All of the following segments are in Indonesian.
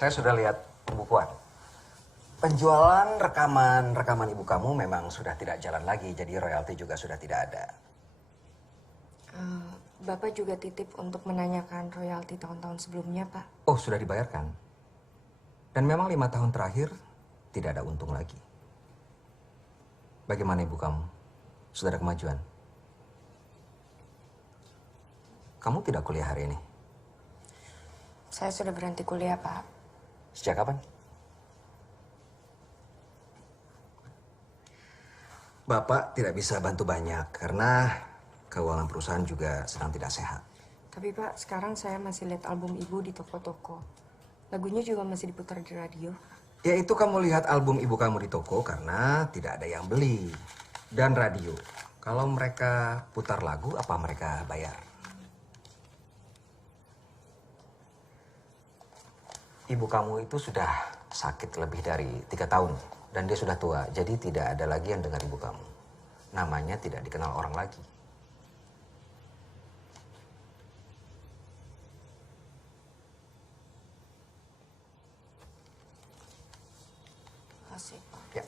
Saya sudah lihat pembukuan. Penjualan rekaman ibu kamu memang sudah tidak jalan lagi, jadi royalti juga sudah tidak ada. Bapak juga titip untuk menanyakan royalti tahun-tahun sebelumnya, Pak. Oh, sudah dibayarkan. Dan memang 5 tahun terakhir tidak ada untung lagi. Bagaimana ibu kamu? Sudah ada kemajuan? Kamu tidak kuliah hari ini? Saya sudah berhenti kuliah, Pak. Sejak kapan? Bapak tidak bisa bantu banyak karena keuangan perusahaan juga sedang tidak sehat. Tapi Pak, sekarang saya masih lihat album Ibu di toko-toko. Lagunya juga masih diputar di radio. Ya itu kamu lihat album ibu kamu di toko karena tidak ada yang beli. Dan radio. Kalau mereka putar lagu, apa mereka bayar? Ibu kamu itu sudah sakit lebih dari 3 tahun. Dan dia sudah tua, jadi tidak ada lagi yang dengar ibu kamu. Namanya tidak dikenal orang lagi. Makasih, Pak. Ya.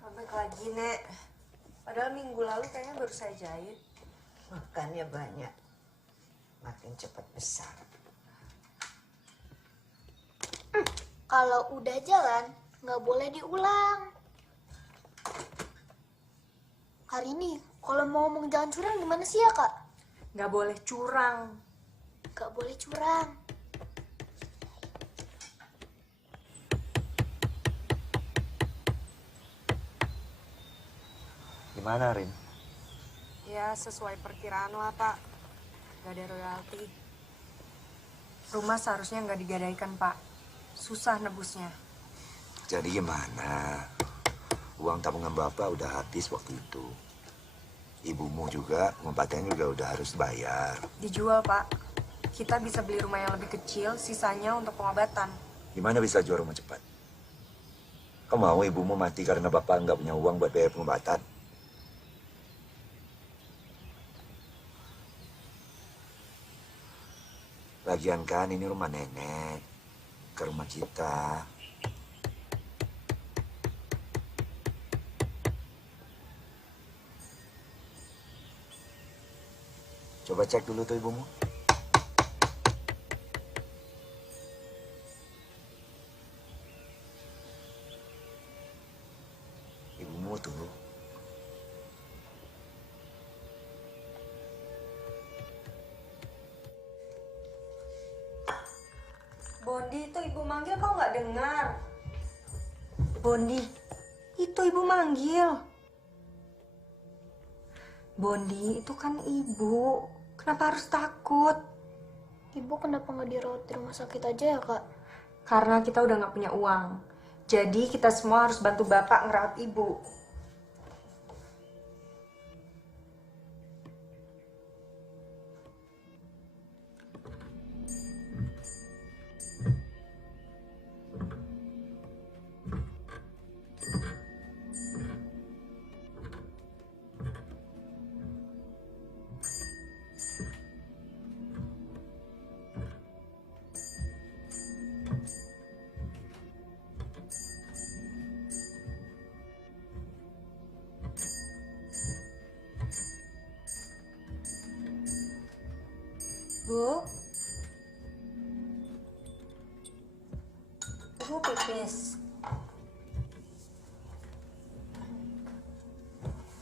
Robek lagi, Nek. Padahal minggu lalu kayaknya baru saya jahit. Makannya banyak, makin cepat besar. Kalau udah jalan, nggak boleh diulang. Hari ini, kalau mau ngomong jangan curang gimana sih ya, Kak? Nggak boleh curang. Nggak boleh curang. Gimana, Rin? Ya, sesuai perkiraan lah, Pak. Nggak ada royalti. Rumah seharusnya nggak digadaikan, Pak. Susah nebusnya. Jadi gimana? Uang tabungan Bapak udah habis waktu itu. Ibumu juga, pengobatannya juga udah harus bayar. Dijual, Pak. Kita bisa beli rumah yang lebih kecil, sisanya untuk pengobatan. Gimana bisa jual rumah cepat? Kau mau ibumu mati karena Bapak nggak punya uang buat bayar pengobatan? Lagian kan ini rumah nenek, ke rumah kita. Coba cek dulu tuh ibumu. Ibumu tuh. Bondi, itu ibu manggil kok nggak dengar? Bondi, itu ibu manggil. Bondi, itu kan ibu. Kenapa harus takut? Ibu kenapa nggak dirawat di rumah sakit aja ya, Kak? Karena kita udah nggak punya uang. Jadi kita semua harus bantu Bapak ngerawat Ibu. Bu, Ibu pipis.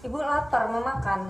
Ibu lapar, mau makan.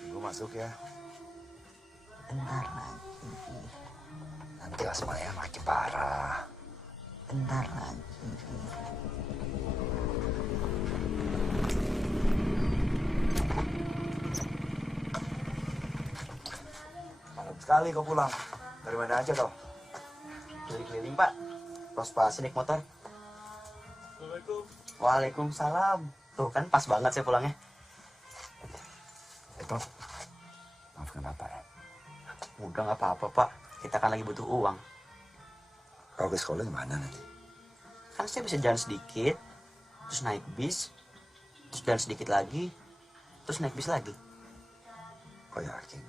Ibu masuk ya. Bentar lagi. Nanti asmanya makin parah. Bentar lagi. Malam sekali kau pulang. Dari mana aja kau? Keliling-keliling, Pak. Pas-pas naik motor. Waalaikumsalam. Tuh kan pas banget saya pulangnya. Itu, maafkan Bapak ya. Udah nggak apa-apa, Pak. Kita kan lagi butuh uang. Kau ke sekolah gimana nanti? Kan saya bisa jalan sedikit, terus naik bis, terus jalan sedikit lagi, terus naik bis lagi. Kau yakin?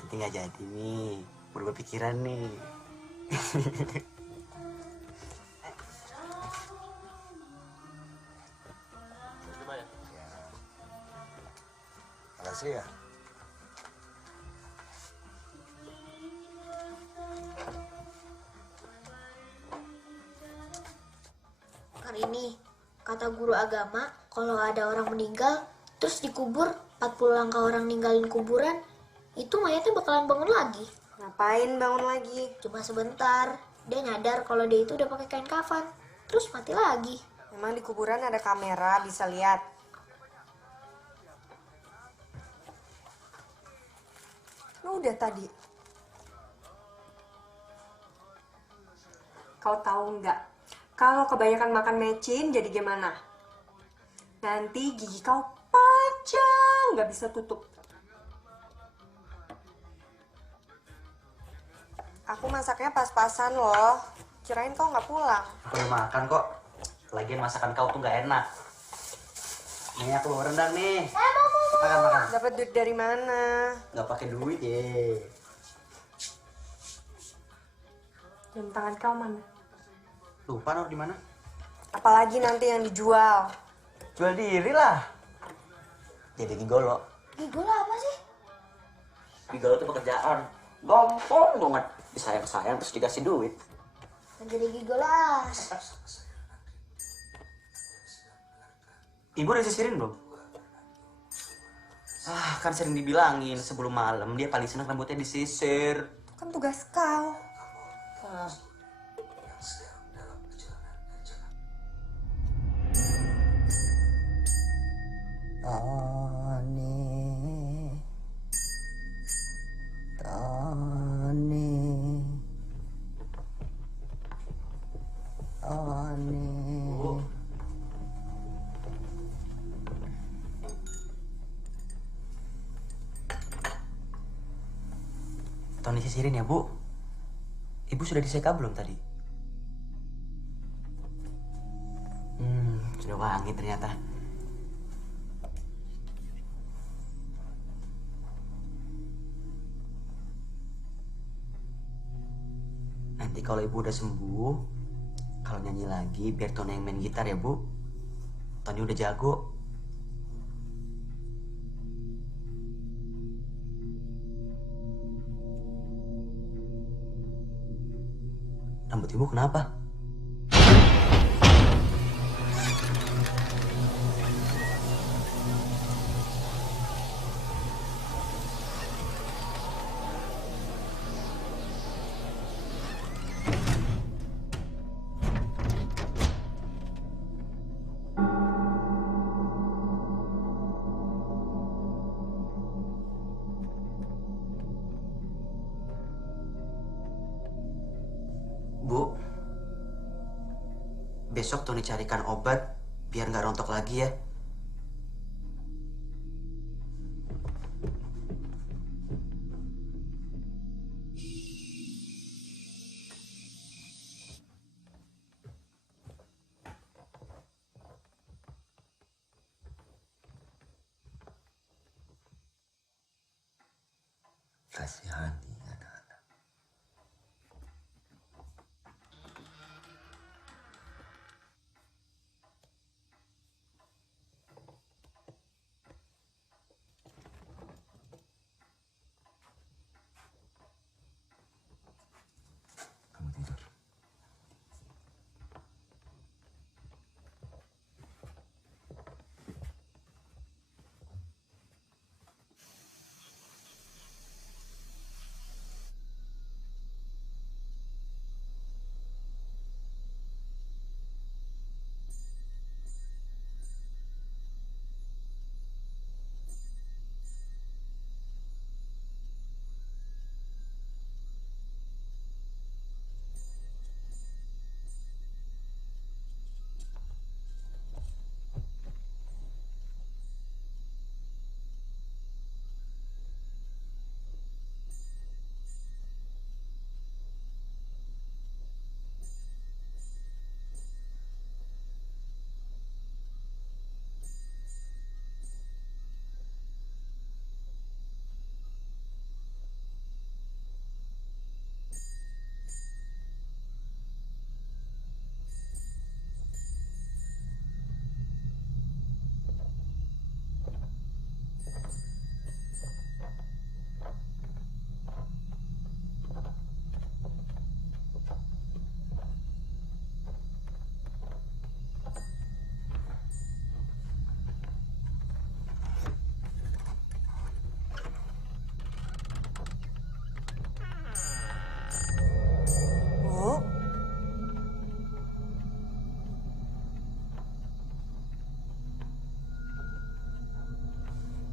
Nanti nggak jadi nih. Berubah pikiran nih. Makasih ya. Hari ini, kata guru agama, kalau ada orang meninggal, terus dikubur, 40 langkah orang ninggalin kuburan, itu mayatnya bakalan bangun lagi. Ngapain bangun lagi? Cuma sebentar, dia nyadar kalau dia itu udah pakai kain kafan, terus mati lagi. Memang di kuburan ada kamera, bisa lihat. Lu udah tadi. Kau tahu nggak? Kalau kebanyakan makan mecin, jadi gimana? Nanti gigi kau panjang, nggak bisa tutup. Aku masaknya pas-pasan loh. Kirain kau nggak pulang. Aku udah makan kok. Lagian masakan kau tuh nggak enak. Nih aku bawa rendang nih. Makan. Dapat duit dari mana? Nggak pakai duit ya. Jam tangan kau mana? Lupa naruh di mana? Apalagi nanti yang dijual. Jual diri lah. Jadi gigolo. Gigolo apa sih? Gigolo tuh pekerjaan. Gampang banget. Disayang-sayang terus dikasih duit. Jadi gigolah. Ibu udah sisirin belum? Kan sering dibilangin sebelum malam dia paling senang rambutnya disisir. Itu kan tugas kau. Tani, Tani, Tani. Tolong disisirin ya, Bu. Ibu sudah diseka belum tadi? Sudah wangi ternyata. Nanti kalau Ibu udah sembuh, kalau nyanyi lagi biar Tony yang main gitar ya, Bu. Tony udah jago. Rambut Ibu kenapa? Bu, besok Tony carikan obat biar nggak rontok lagi ya. Kasihani anak-anak. Kamu tidur. Bu,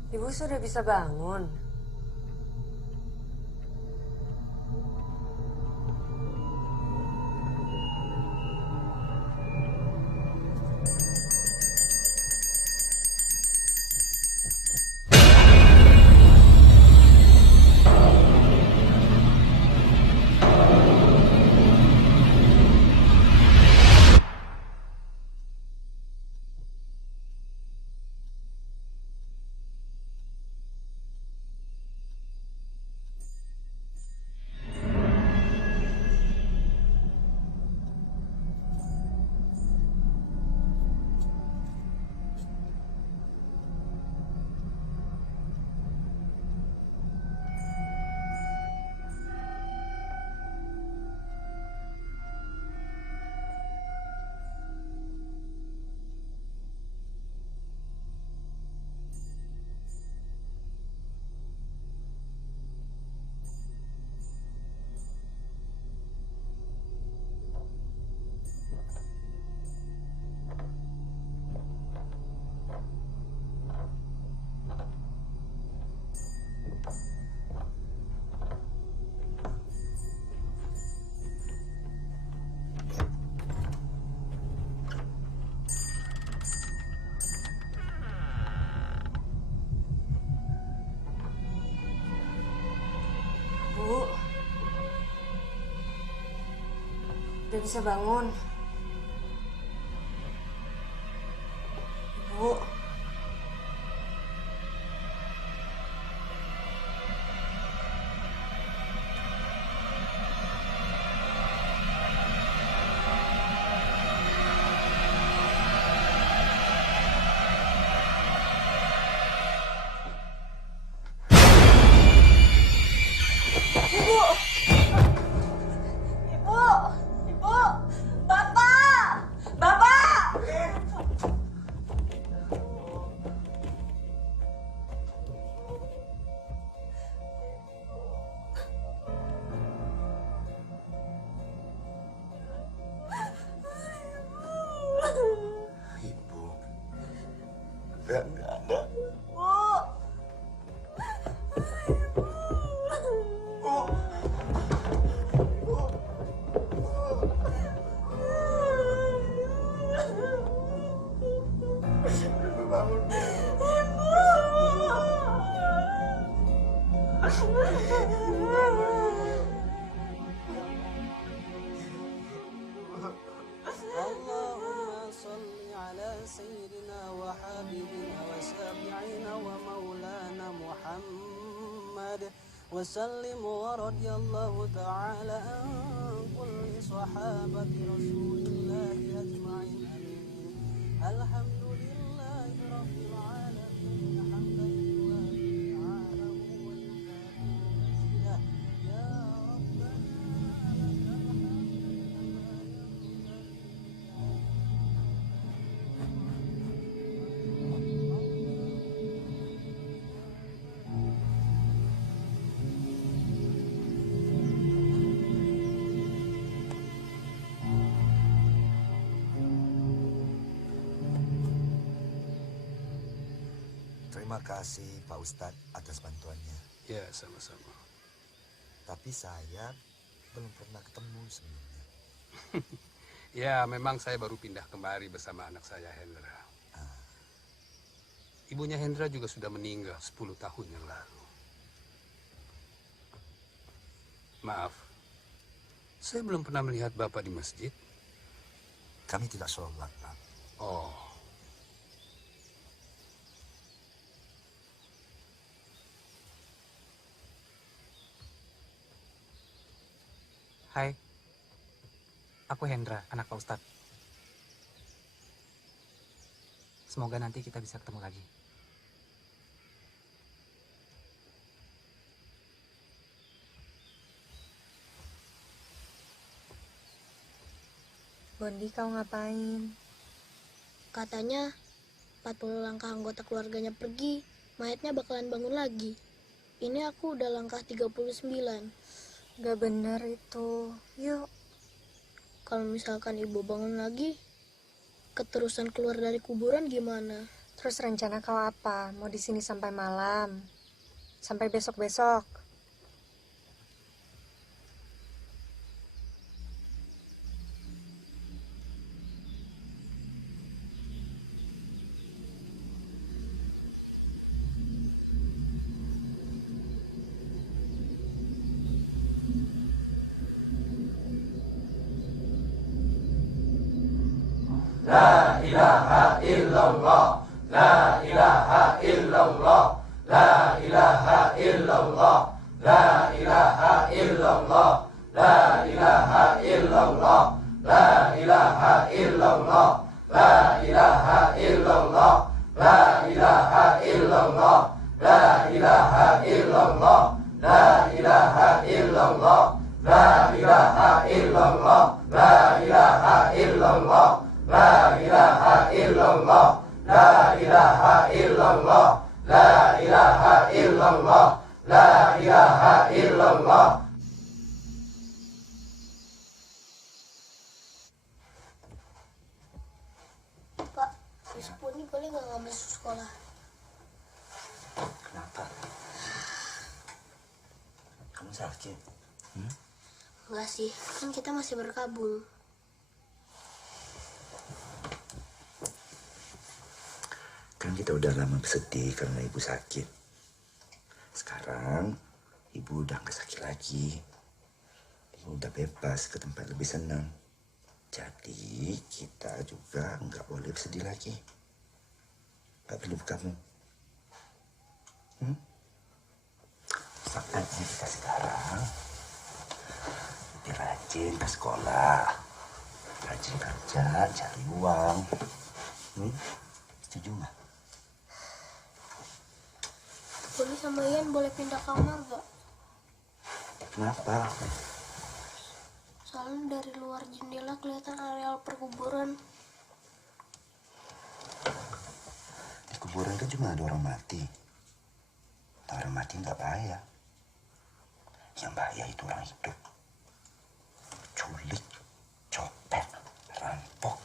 Ibu sudah bisa bangun. bisa bangun. Ibu. Ibu. Enggak ada. اللهم صل على سيدنا وحبيبنا وشفيعنا ومولانا محمد وسلم ورضي الله تعالى عن كل صحابة رسول الله أجمعين آمين. الحمد لله رب العالمين حمدا يوافي نعمه ويكافئ مزيده يا ربنا لك الحمد Terima kasih Pak Ustadz atas bantuannya. Ya, sama-sama. Tapi saya belum pernah ketemu sebelumnya. Ya, memang saya baru pindah kemari bersama anak saya, Hendra. Ibunya Hendra juga sudah meninggal 10 tahun yang lalu. Maaf, saya belum pernah melihat Bapak di masjid. Kami tidak sholat, Pak. Oh, Hai, aku Hendra, anak Pak Ustadz. Semoga nanti kita bisa ketemu lagi. Bondi, kau ngapain? Katanya 40 langkah anggota keluarganya pergi, mayatnya bakalan bangun lagi. Ini aku udah langkah 39. Gak bener itu. Yuk. Kalau misalkan ibu bangun lagi, keterusan keluar dari kuburan gimana? Terus rencana kau apa? Mau di sini sampai malam? Sampai besok-besok? Pak, besok ini boleh nggak masuk sekolah? Kenapa? Kamu sakit? Enggak sih, kan kita masih berkabung. Kan kita udah lama sedih karena ibu sakit. Sekarang ibu udah nggak sakit lagi. Ibu udah bebas ke tempat lebih senang. Jadi kita juga nggak boleh sedih lagi. Nggak perlu kamu. Saatnya kita sekarang lebih rajin ke sekolah, rajin kerja, cari uang. Setuju nggak? Boleh sama Ian boleh pindah kamar gak? Kenapa? Soalnya dari luar jendela kelihatan areal perkuburan. Di kuburan kan cuma ada orang mati. Orang mati nggak bahaya. Yang bahaya itu orang hidup. Culik, copet, rampok.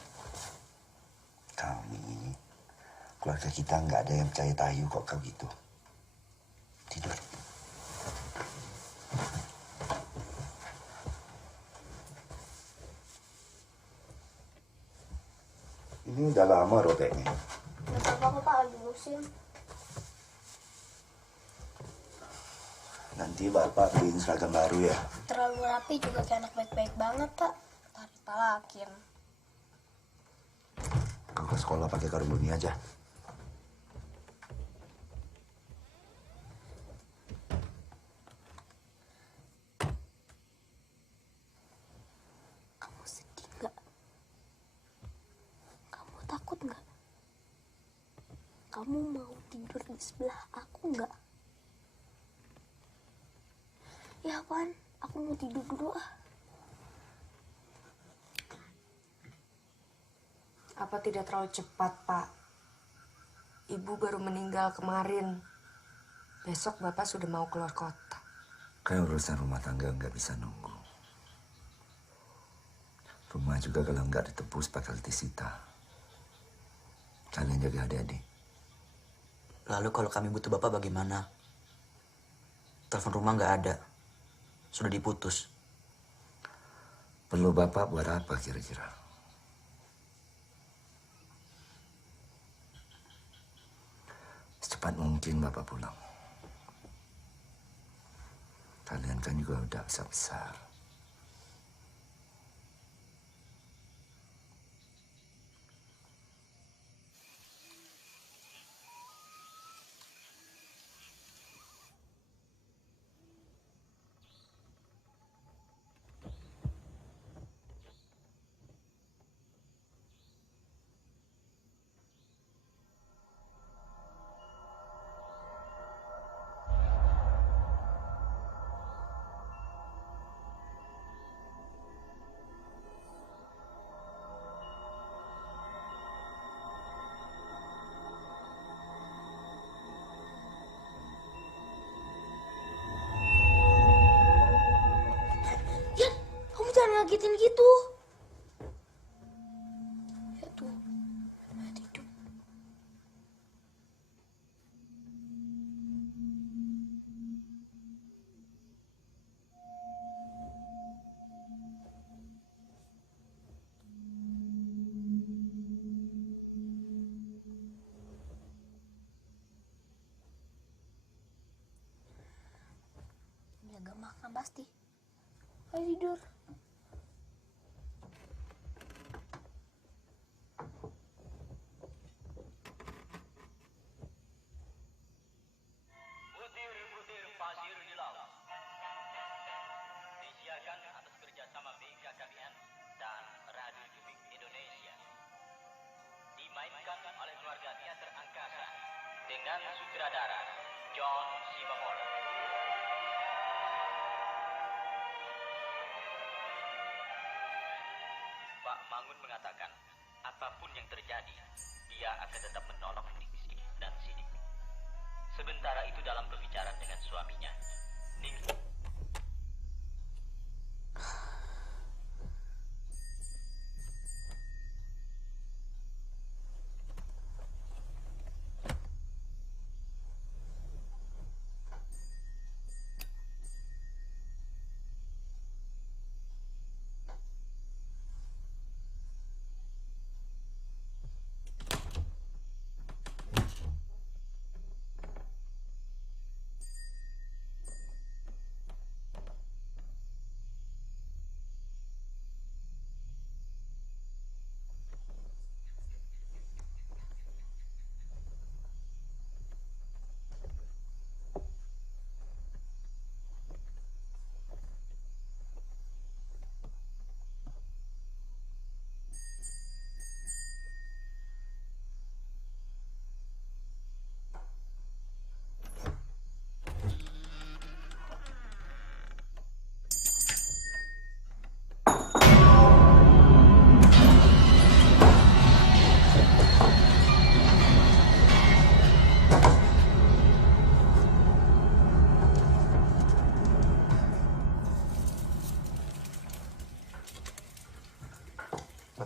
Kami, keluarga kita nggak ada yang percaya tayu kok kau gitu. Tidur. Ini udah lama robeknya. Gak apa-apa kok Pak, lagi musim. Nanti Bapak beliin seragam baru ya. Terlalu rapi juga kayak anak baik-baik banget Pak. Ntar dipalakin. Kau ke sekolah pakai karung ini aja. Kamu sedih gak? Kamu takut gak? Kamu mau tidur di sebelah aku gak? Ya apaan? Aku mau tidur dulu ah. Apa tidak terlalu cepat, Pak? Ibu baru meninggal kemarin. Besok Bapak sudah mau keluar kota. Kan urusan rumah tangga nggak bisa nunggu. Rumah juga kalau nggak ditebus bakal disita. Kalian jaga adik-adik. Lalu kalau kami butuh Bapak bagaimana? Telepon rumah nggak ada. Sudah diputus. Perlu Bapak buat apa kira-kira? Secepat mungkin Bapak pulang. Kalian kan juga udah besar-besar. Yan, kamu jangan ngagetin gitu. Ya tuh, udah tidur. Jaga makan pasti. Ayo tidur. Butir-butir pasir di laut disiarkan atas kerjasama BKKBN dan Radio Jumik Indonesia. Dimainkan oleh keluarga teater angkasa dengan sutradara John Simamora. Pak Mangun mengatakan, apapun yang terjadi, dia akan tetap menolong Ningsih dan Sidik. Sementara itu dalam pembicaraan dengan suaminya, Ningsih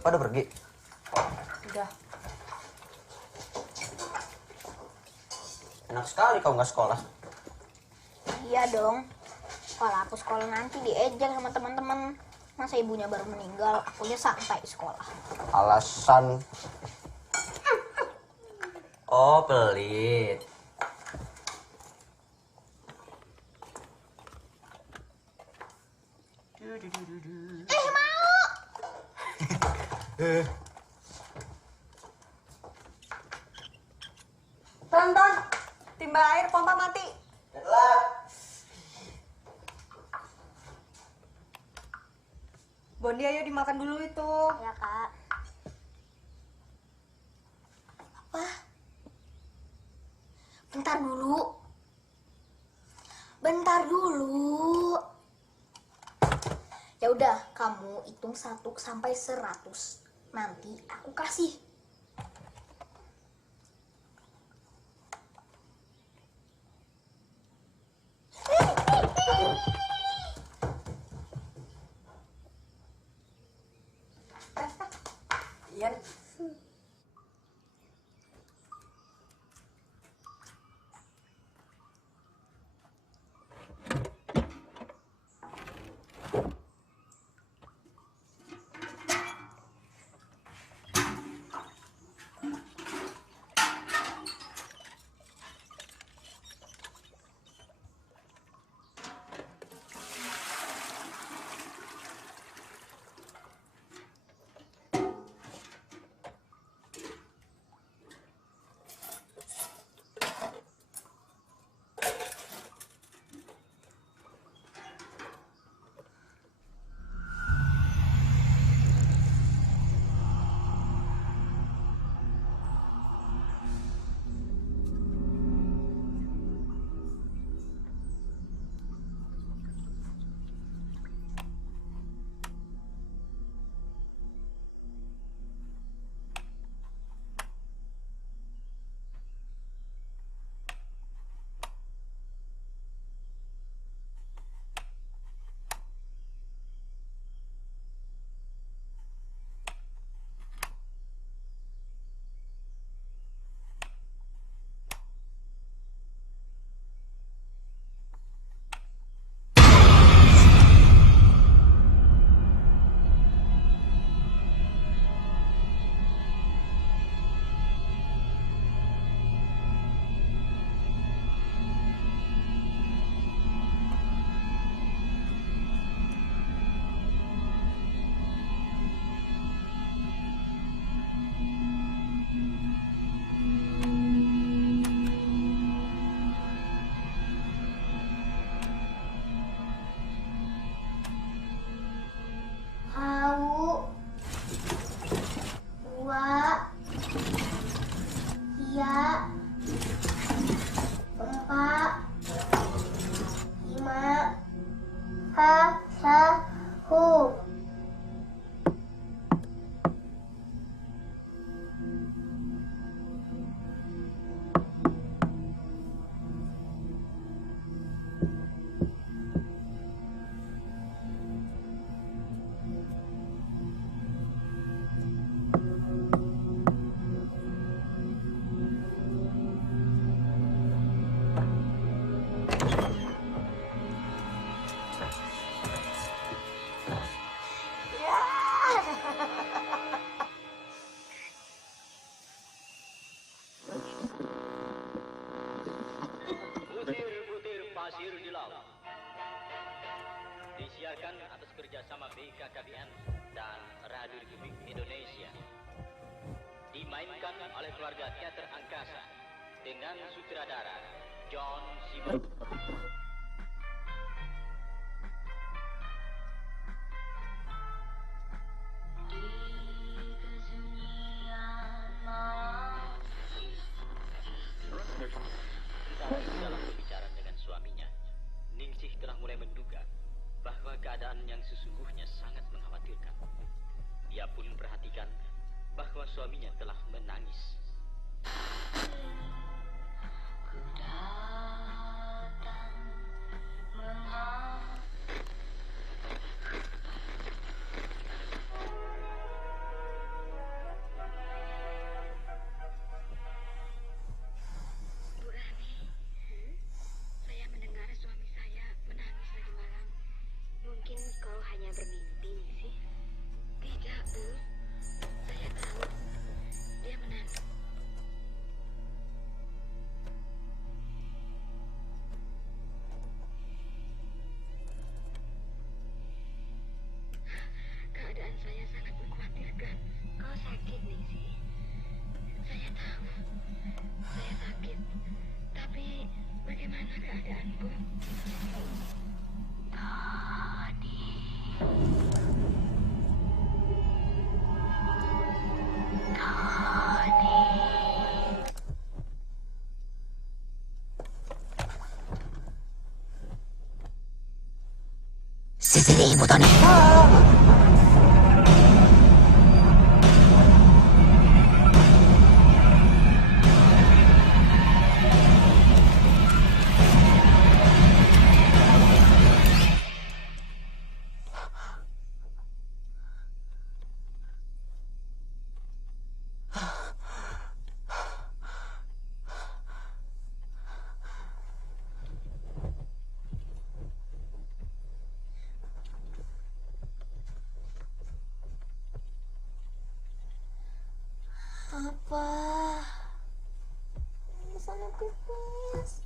Pada pergi? Udah. Enak sekali kau nggak sekolah. Iya dong. Kalau aku sekolah nanti diejek sama teman-teman. Masa ibunya baru meninggal, akunya santai sekolah. Alasan. Oh, pelit. Mau! Tonton, timba air pompa mati. Bondi, ayo dimakan dulu itu. Ya, Kak. Apa? Bentar dulu. Bentar dulu. Ya udah, kamu hitung 1 sampai 100. Nanti aku kasih. Ian. pasir di laut. Disiarkan atas kerjasama BKKBN dan Radio Republik Indonesia. Dimainkan oleh keluarga teater angkasa dengan sutradara John Siber. Dalam berbicara dengan suaminya, Ningsih telah mulai menduga bahwa keadaan yang sesungguhnya sangat mengkhawatirkan. Dia pun memperhatikan bahwa suaminya telah menangis. keadaan saya sangat mengkhawatirkan. Kau sakit, Ningsih? Saya tahu. Saya sakit. Tapi bagaimana keadaanku? Tony. Sisiri ibu Tony. Apa? Sana pipis.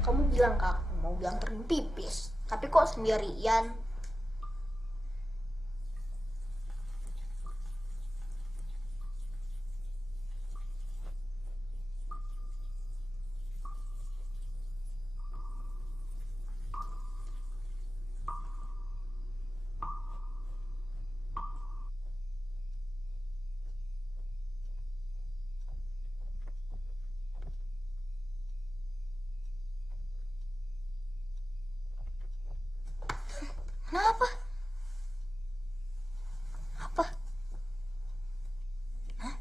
Kamu bilang ke aku mau dianterin pipis, tapi kok sendirian? Kenapa? Apa? Hah?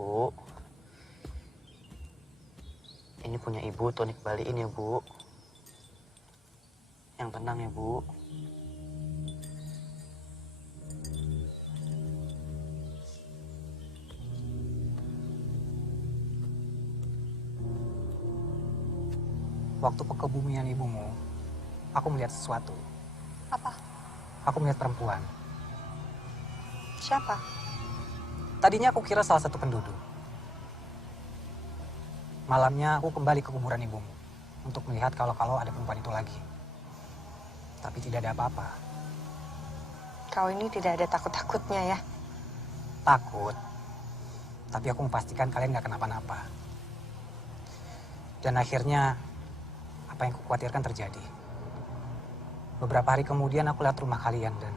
Bu. punya ibu Tony kembaliin ya, Bu. Yang tenang ya, Bu. Waktu kekebumian ibumu, aku melihat sesuatu. Apa? Aku melihat perempuan. Siapa? Tadinya aku kira salah satu penduduk. Malamnya aku kembali ke kuburan ibumu untuk melihat kalau ada perempuan itu lagi. Tapi tidak ada apa-apa. Kau ini tidak ada takut-takutnya ya? Takut. Tapi aku memastikan kalian gak kenapa-napa. Dan akhirnya, apa yang kukhawatirkan terjadi. Beberapa hari kemudian aku lihat rumah kalian dan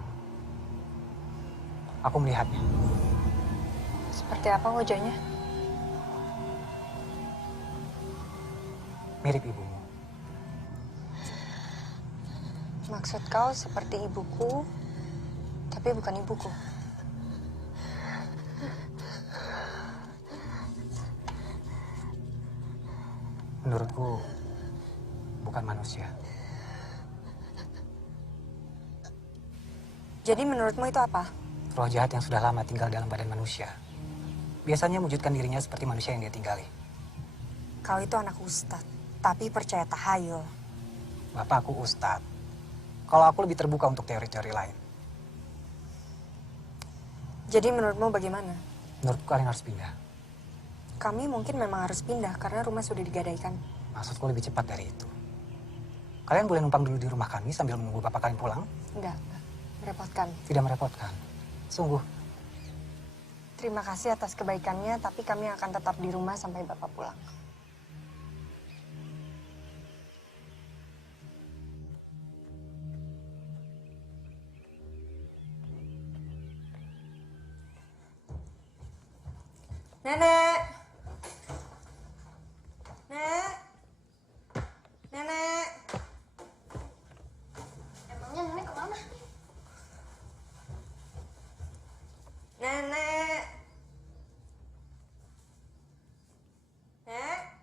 aku melihatnya. Seperti apa wajahnya? Mirip ibumu. Maksud kau seperti ibuku, tapi bukan ibuku. Menurutku, bukan manusia. Jadi menurutmu itu apa? Roh jahat yang sudah lama tinggal dalam badan manusia. Biasanya mewujudkan dirinya seperti manusia yang dia tinggali. Kau itu anak ustadz, tapi percaya tahayul. Bapak aku ustadz. Kalau aku lebih terbuka untuk teori-teori lain. Jadi menurutmu bagaimana? Menurutku kalian harus pindah. Kami mungkin memang harus pindah karena rumah sudah digadaikan. Maksudku lebih cepat dari itu. Kalian boleh numpang dulu di rumah kami sambil menunggu bapak kalian pulang? Enggak, merepotkan. Tidak merepotkan. Sungguh. Terima kasih atas kebaikannya, tapi kami akan tetap di rumah sampai bapak pulang. Nenek! Nek! Nenek! Emangnya nenek kemana? Nenek! Nek!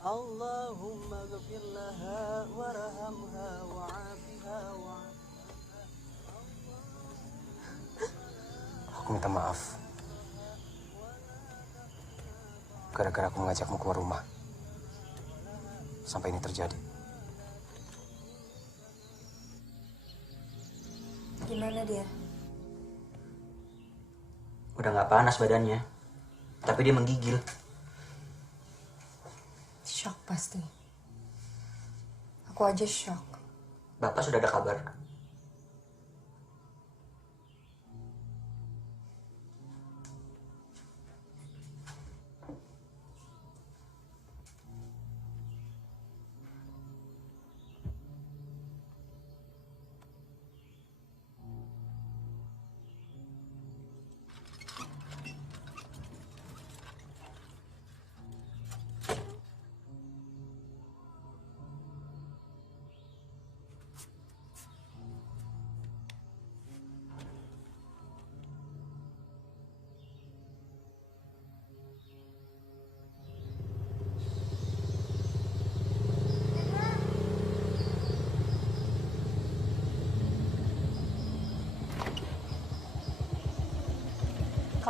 Allahumma ghfir laha warhamha wa'afiha Aku minta maaf. Gara-gara aku mengajakmu keluar rumah. Sampai ini terjadi. Gimana dia? Udah gak panas badannya. Tapi dia menggigil. Shock pasti. Aku aja shock. Bapak sudah ada kabar.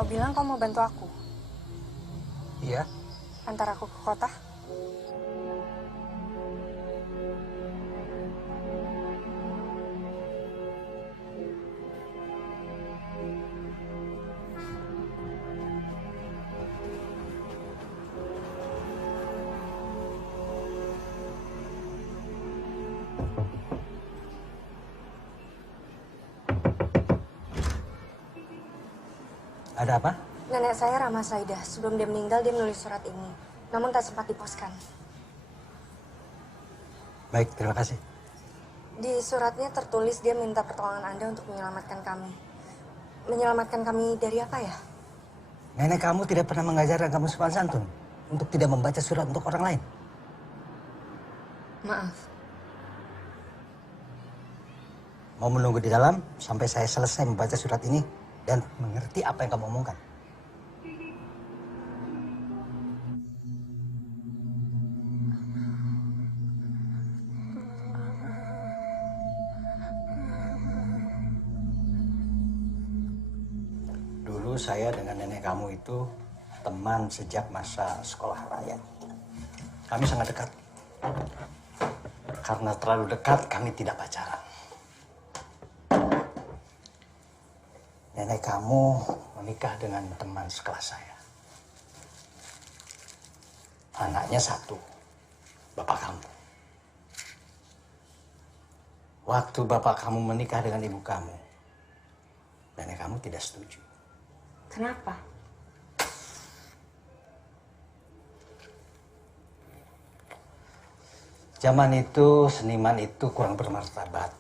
Kau bilang kau mau bantu aku. Iya. Antar aku ke kota. Ada apa? Nenek saya Rama Saidah. Sebelum dia meninggal, dia menulis surat ini. Namun tak sempat diposkan. Baik, terima kasih. Di suratnya tertulis dia minta pertolongan Anda untuk menyelamatkan kami. Menyelamatkan kami dari apa ya? Nenek kamu tidak pernah mengajarkan kamu sopan santun untuk tidak membaca surat untuk orang lain. Maaf. Mau menunggu di dalam sampai saya selesai membaca surat ini dan mengerti apa yang kamu omongkan. Dulu saya dengan nenek kamu itu teman sejak masa sekolah rakyat. Kami sangat dekat. Karena terlalu dekat, kami tidak pacaran. Nenek kamu menikah dengan teman sekelas saya. Anaknya satu, bapak kamu. Waktu bapak kamu menikah dengan ibu kamu, nenek kamu tidak setuju. Kenapa? Zaman itu seniman itu kurang bermartabat.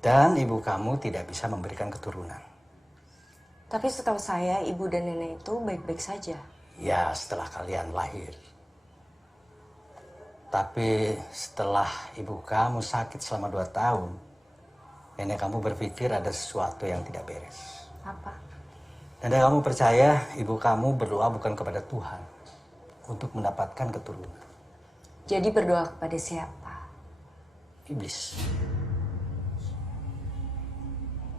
Dan ibu kamu tidak bisa memberikan keturunan. Tapi setahu saya, ibu dan nenek itu baik-baik saja. Ya, setelah kalian lahir. Tapi setelah ibu kamu sakit selama 2 tahun, nenek kamu berpikir ada sesuatu yang tidak beres. Apa? Nenek kamu percaya ibu kamu berdoa bukan kepada Tuhan untuk mendapatkan keturunan. Jadi berdoa kepada siapa? Iblis.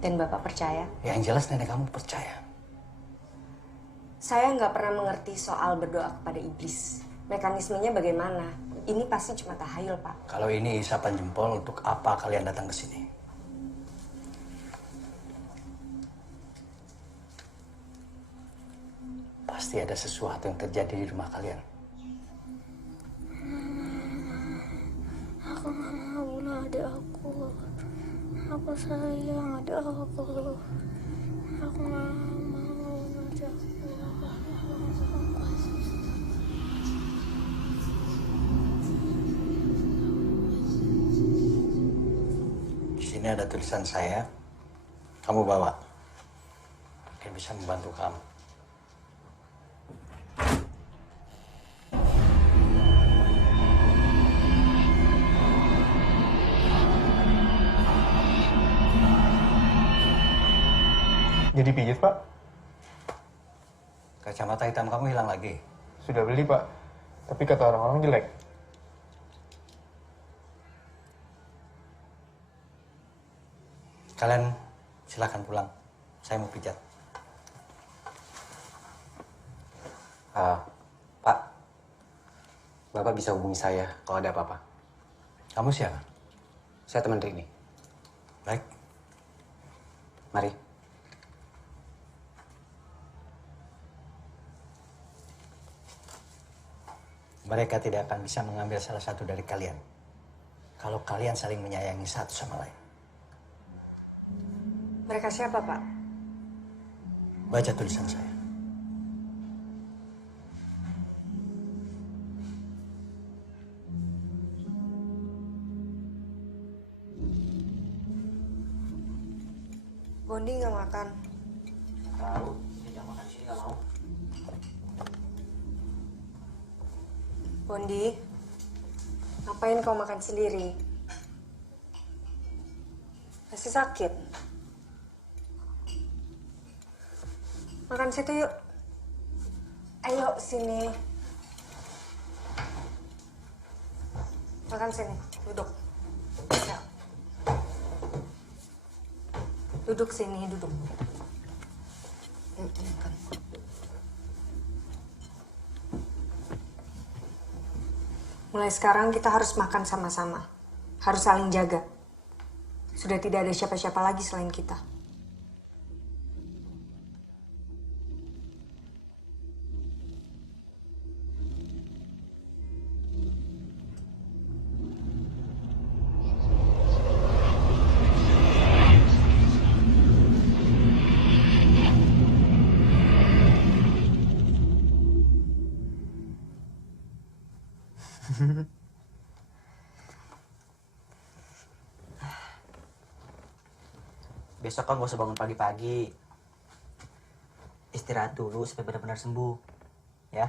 Dan Bapak percaya? Yang jelas nenek kamu percaya. Saya nggak pernah mengerti soal berdoa kepada iblis. Mekanismenya bagaimana? Ini pasti cuma tahayul, Pak. Kalau ini isapan jempol, untuk apa kalian datang ke sini? Pasti ada sesuatu yang terjadi di rumah kalian. Aku gak mau ada aku. Aku sayang ada aku. Aku gak mau ada aku. Di sini ada tulisan saya. Kamu bawa. Mungkin bisa membantu kamu. Jadi pijit, Pak? Kacamata hitam kamu hilang lagi. Sudah beli, Pak. Tapi kata orang-orang jelek. Kalian silakan pulang. Saya mau pijat. Pak, Bapak bisa hubungi saya kalau ada apa-apa. Kamu siapa? Saya teman Rini. Baik. Mari. Mereka tidak akan bisa mengambil salah satu dari kalian. Kalau kalian saling menyayangi satu sama lain. Mereka siapa, Pak? Baca tulisan saya. Bondi nggak makan. Tahu, tidak makan sini nggak mau. Bondi, ngapain kau makan sendiri? Masih sakit? Makan situ yuk. Ayo sini. Makan sini, duduk. Ya. Duduk sini, duduk. Makan. Mulai sekarang kita harus makan sama-sama. Harus saling jaga. Sudah tidak ada siapa-siapa lagi selain kita. Besok kan gak usah bangun pagi-pagi. Istirahat dulu sampai benar-benar sembuh. Ya.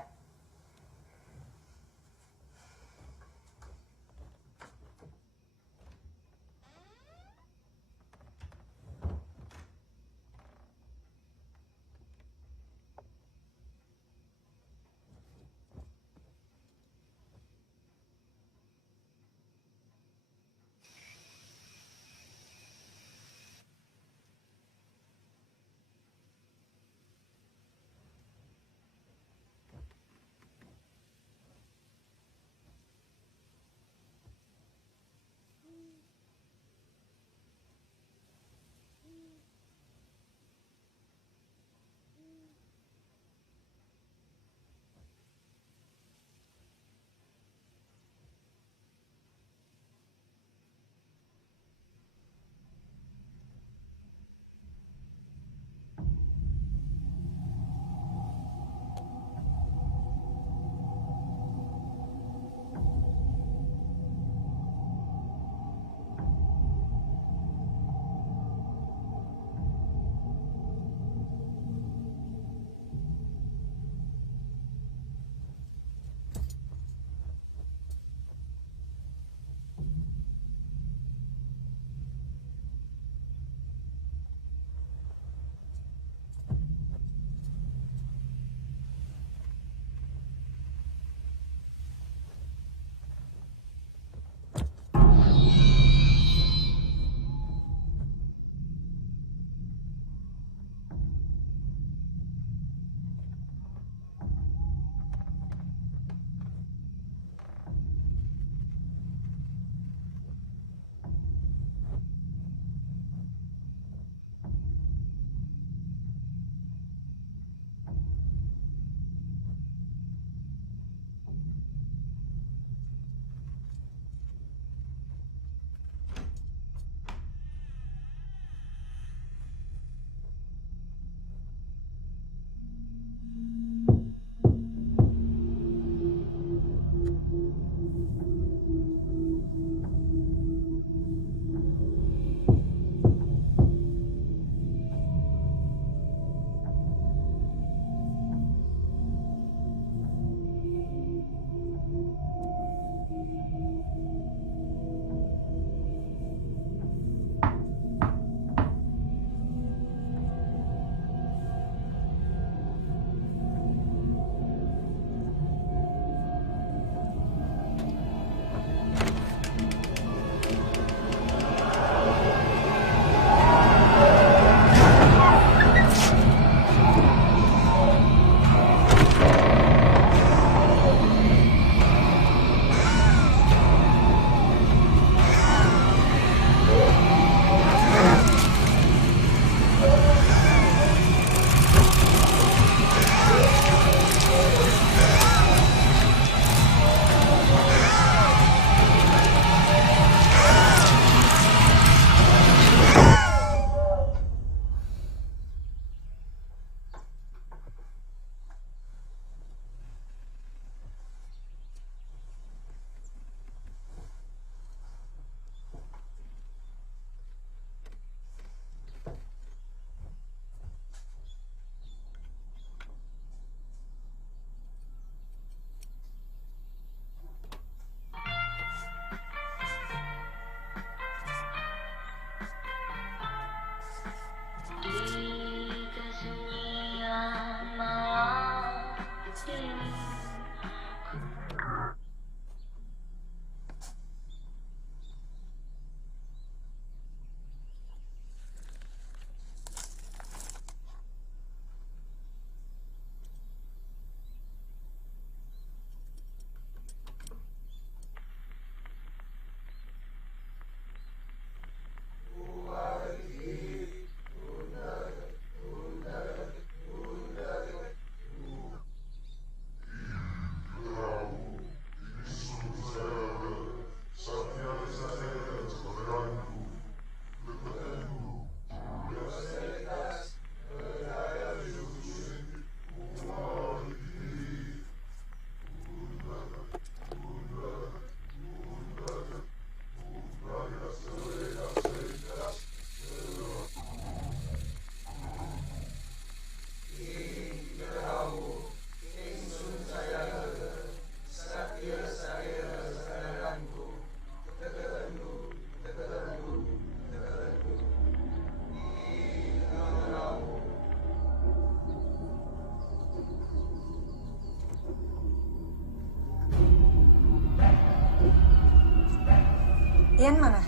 Ian mana?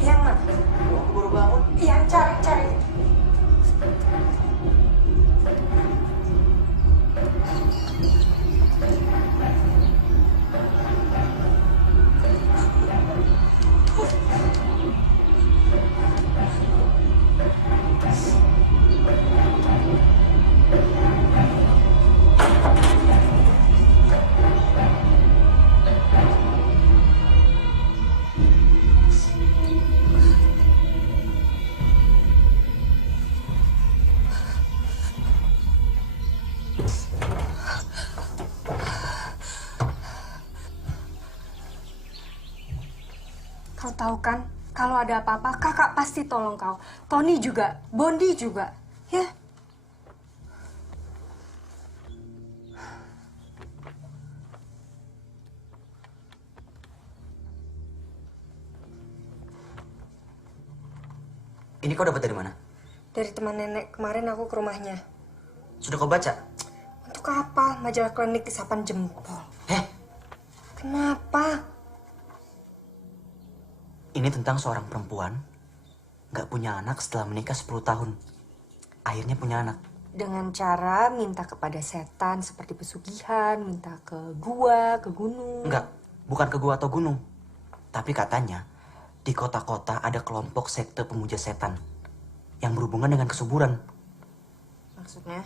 Ian mana? Aku baru bangun. Ian cari. Kau tahu kan, kalau ada apa-apa, kakak pasti tolong kau. Tony juga, Bondi juga, ya. Ini kau dapat dari mana? Dari teman nenek, kemarin aku ke rumahnya. Sudah kau baca? Untuk apa? Majalah klinik isapan jempol. Kenapa? Ini tentang seorang perempuan nggak punya anak setelah menikah 10 tahun. Akhirnya punya anak. Dengan cara minta kepada setan seperti pesugihan, minta ke gua, ke gunung. Enggak, bukan ke gua atau gunung. Tapi katanya di kota-kota ada kelompok sekte pemuja setan yang berhubungan dengan kesuburan. Maksudnya?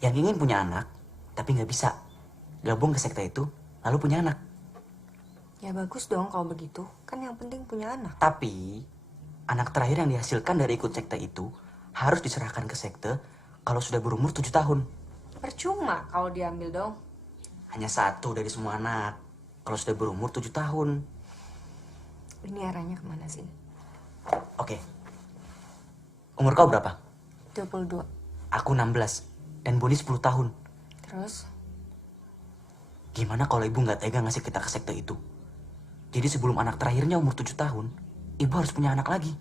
Yang ingin punya anak, tapi nggak bisa. Gabung ke sekte itu, lalu punya anak. Ya bagus dong kalau begitu. Kan yang penting punya anak. Tapi, anak terakhir yang dihasilkan dari ikut sekte itu harus diserahkan ke sekte kalau sudah berumur 7 tahun. Percuma kalau diambil dong. Hanya satu dari semua anak kalau sudah berumur 7 tahun. Ini arahnya kemana sih? Oke. Umur kau berapa? 22. Aku 16 dan Boni 10 tahun. Terus? Gimana kalau ibu nggak tega ngasih kita ke sekte itu? Jadi sebelum anak terakhirnya umur 7 tahun, ibu harus punya anak lagi.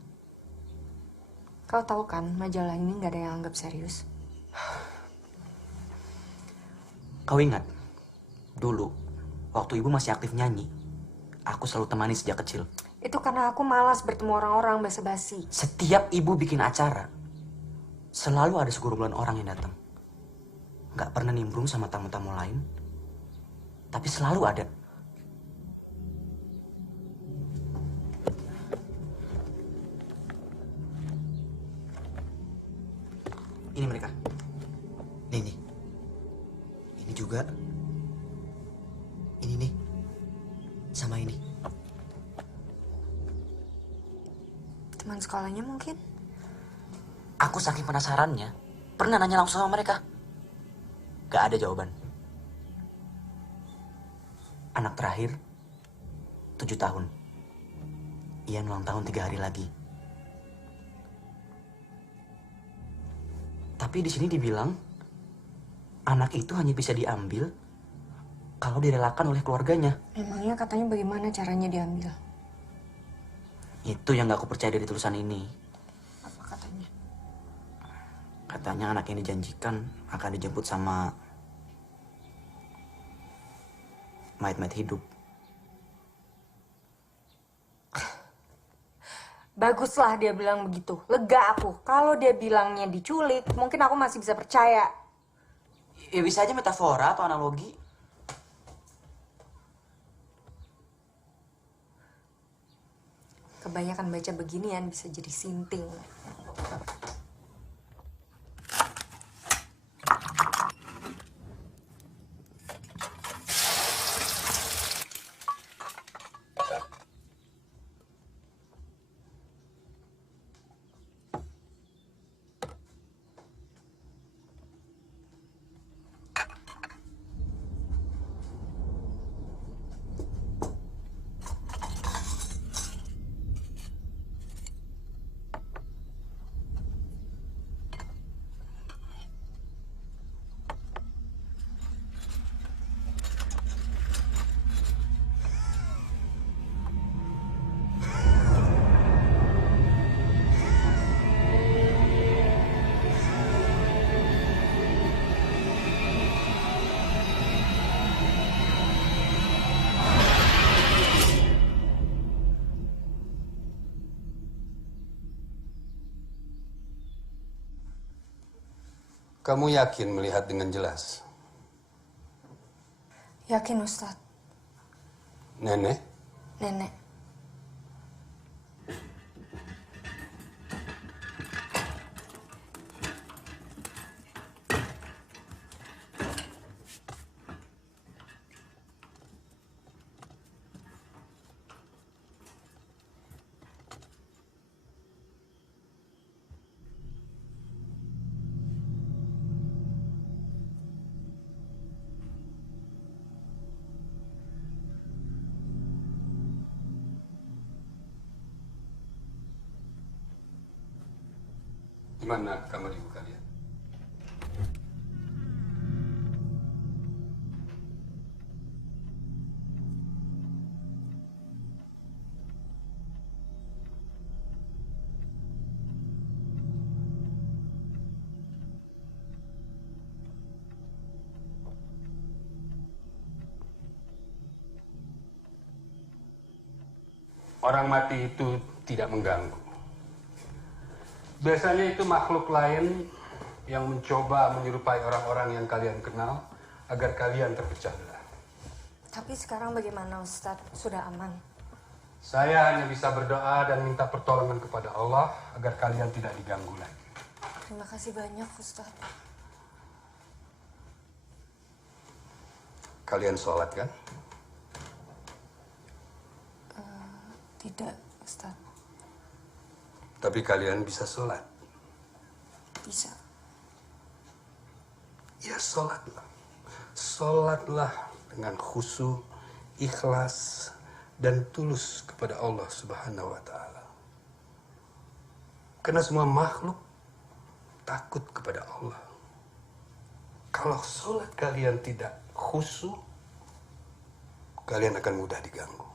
Kau tahu kan majalah ini nggak ada yang anggap serius. Kau ingat? Dulu, waktu ibu masih aktif nyanyi, aku selalu temani sejak kecil. Itu karena aku malas bertemu orang-orang basa-basi. Setiap ibu bikin acara, selalu ada segerombolan orang yang datang. Nggak pernah nimbrung sama tamu-tamu lain, tapi selalu ada. Ini mereka. Nih. Ini juga. Ini nih. Sama ini. Teman sekolahnya mungkin? Aku saking penasarannya, pernah nanya langsung sama mereka. Gak ada jawaban. Anak terakhir, 7 tahun. Ian ulang tahun 3 hari lagi. Tapi di sini dibilang, anak itu hanya bisa diambil kalau direlakan oleh keluarganya. Emangnya katanya bagaimana caranya diambil? Itu yang gak aku percaya dari tulisan ini. Apa katanya? Katanya anak yang dijanjikan akan dijemput sama mayat-mayat hidup. Baguslah dia bilang begitu. Lega aku. Kalau dia bilangnya diculik, mungkin aku masih bisa percaya. Ya bisa aja metafora atau analogi. Kebanyakan baca beginian bisa jadi sinting. Kamu yakin melihat dengan jelas? Yakin, Ustadz. Nenek? Nenek. Gimana kamar ibu kalian? Orang mati itu tidak mengganggu. Biasanya itu makhluk lain yang mencoba menyerupai orang-orang yang kalian kenal agar kalian terpecah belah. Tapi sekarang bagaimana, Ustadz? Sudah aman? Saya hanya bisa berdoa dan minta pertolongan kepada Allah agar kalian tidak diganggu lagi. Terima kasih banyak, Ustadz. Kalian sholat kan? Tidak, Ustadz. Tapi kalian bisa sholat. Bisa. Ya sholatlah. Sholatlah dengan khusyuk, ikhlas, dan tulus kepada Allah Subhanahu wa Ta'ala. Karena semua makhluk takut kepada Allah. Kalau sholat kalian tidak khusyuk, kalian akan mudah diganggu.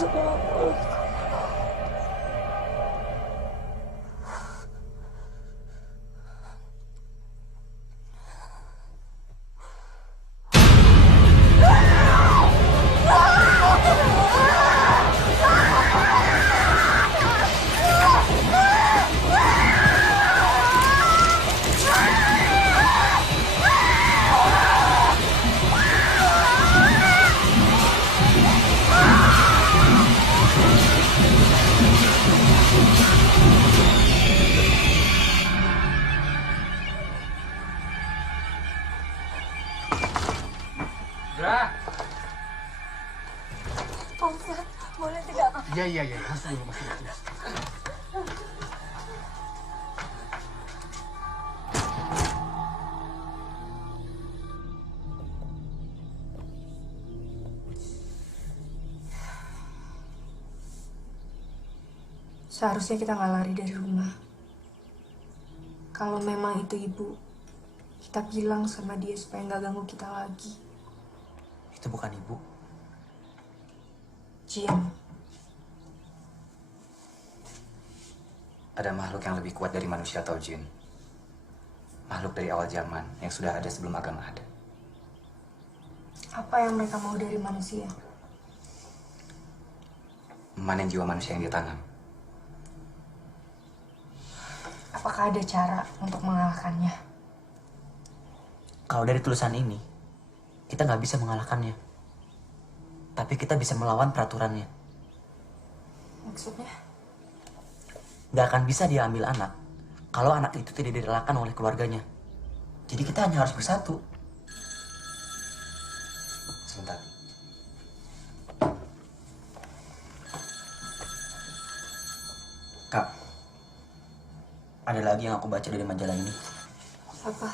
Assalamualaikum. Zura. Pak Ustadz, boleh tidak? Iya. Masuk dulu. Seharusnya kita nggak lari dari rumah. Kalau memang itu ibu, kita bilang sama dia supaya nggak ganggu kita lagi. Itu bukan ibu. Jin. Ada makhluk yang lebih kuat dari manusia atau jin. Makhluk dari awal zaman yang sudah ada sebelum agama ada. Apa yang mereka mau dari manusia? Memanen jiwa manusia yang ditanam. Apakah ada cara untuk mengalahkannya? Kalau dari tulisan ini, kita nggak bisa mengalahkannya. Tapi kita bisa melawan peraturannya. Maksudnya? Nggak akan bisa dia ambil anak kalau anak itu tidak direlakan oleh keluarganya. Jadi kita hanya harus bersatu. Sebentar. Kak, ada lagi yang aku baca dari majalah ini. Apa?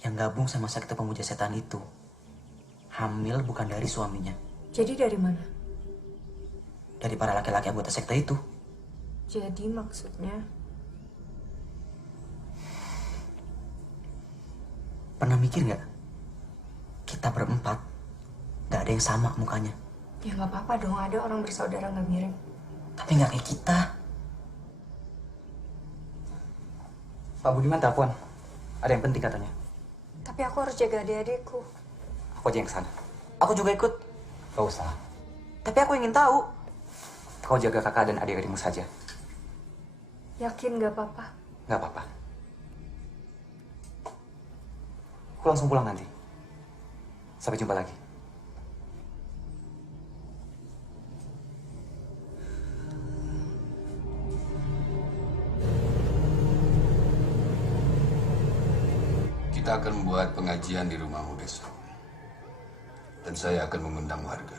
Yang gabung sama sekte pemuja setan itu hamil bukan dari suaminya. Jadi dari mana? Dari para laki-laki anggota sekte itu. Jadi maksudnya? Pernah mikir nggak? Kita berempat nggak ada yang sama mukanya. Ya nggak apa-apa dong, ada orang bersaudara nggak mirip. Tapi nggak kayak kita. Pak Budiman telepon. Ada yang penting katanya. Tapi aku harus jaga adik-adikku. Aku aja yang kesana. Aku juga ikut. Gak usah. Tapi aku ingin tahu. Kau jaga kakak dan adik-adikmu saja. Yakin nggak apa-apa? Gak apa-apa. Aku langsung pulang nanti. Sampai jumpa lagi. Kita akan membuat pengajian di rumahmu besok. Dan saya akan mengundang warga.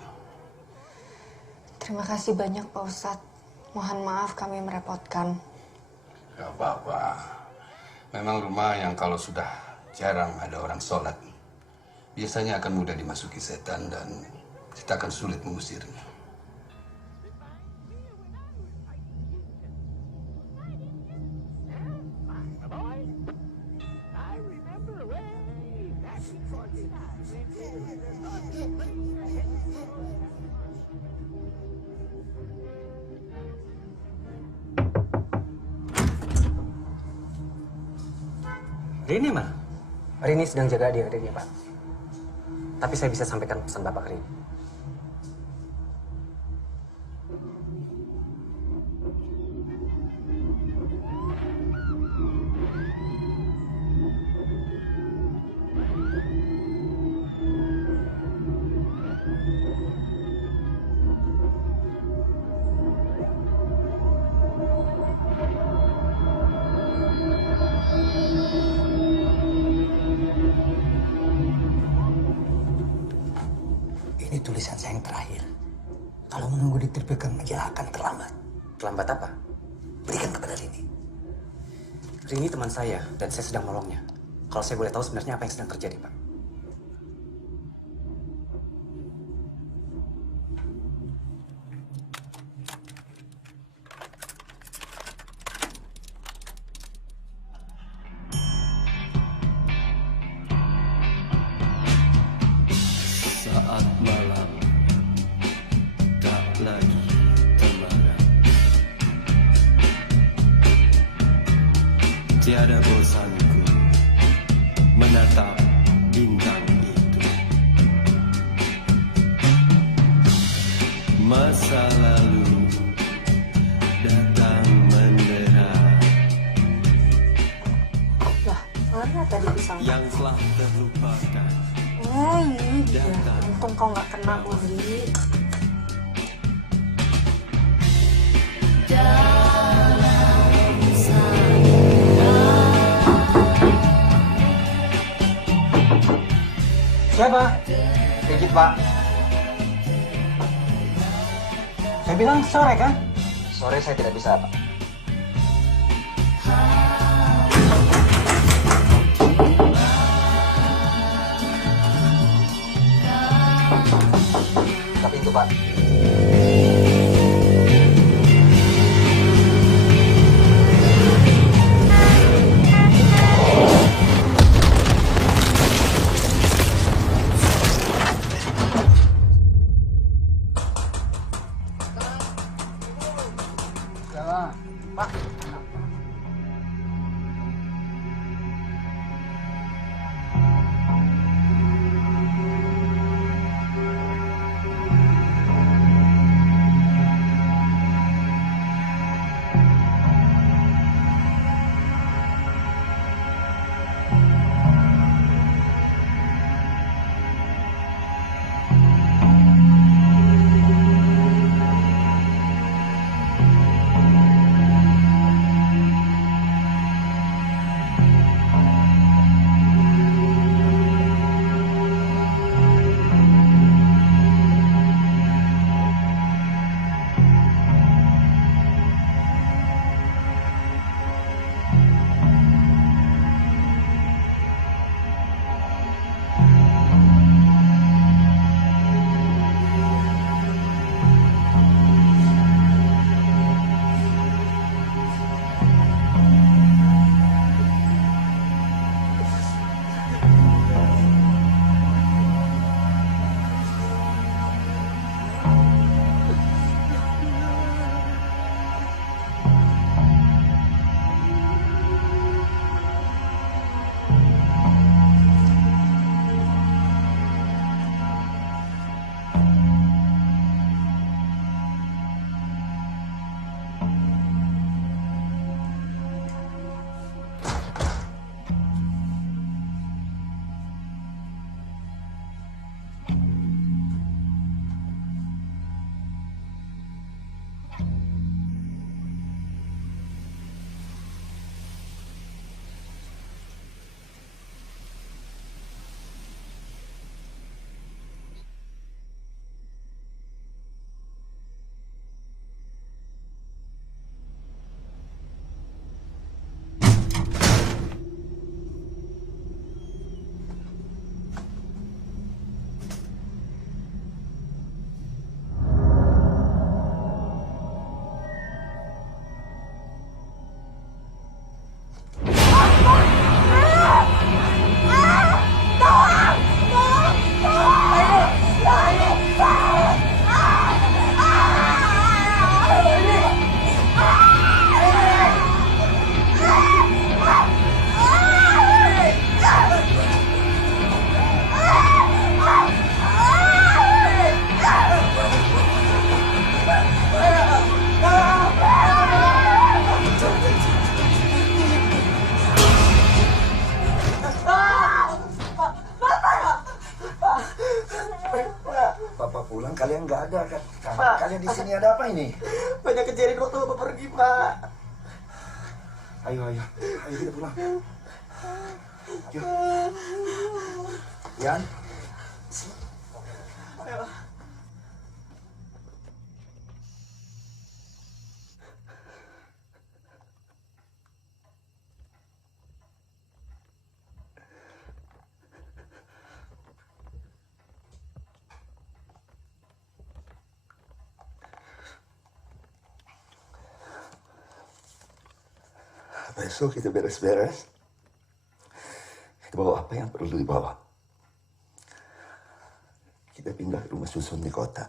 Terima kasih banyak Pak Ustadz. Mohon maaf kami merepotkan. Gak apa-apa. Memang rumah yang kalau sudah jarang ada orang sholat, biasanya akan mudah dimasuki setan dan kita akan sulit mengusirnya. Rini mana? Rini sedang jaga adik-adiknya, Pak. Tapi saya bisa sampaikan pesan Bapak ke Rini. Ini tulisan saya yang terakhir. Kalau menunggu diterbitkan majalah akan terlambat. Terlambat apa? Berikan kepada Rini. Rini teman saya dan saya sedang menolongnya. Kalau saya boleh tahu sebenarnya apa yang sedang terjadi, Pak? Saat malam tiada bosanku menatap bintang itu. Masa lalu datang mendera Mana tadi pisang? yang telah terlupakan. Iya. Untung kau nggak kena, Uli. Siapa? Dikit, Pak. Saya bilang sore kan? Sore saya tidak bisa, Pak. Tapi itu, Pak. Pulang kalian nggak ada kan? Kalian di sini ada apa ini? Banyak kejadian waktu Bapak pergi, Pak. Ayo kita pulang. Yuk. Yan. Ayo. Besok kita beres-beres. Kita bawa apa yang perlu dibawa. Kita pindah ke rumah susun di kota.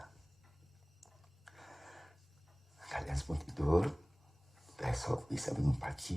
Kalian semua tidur. Besok bisa minum pagi.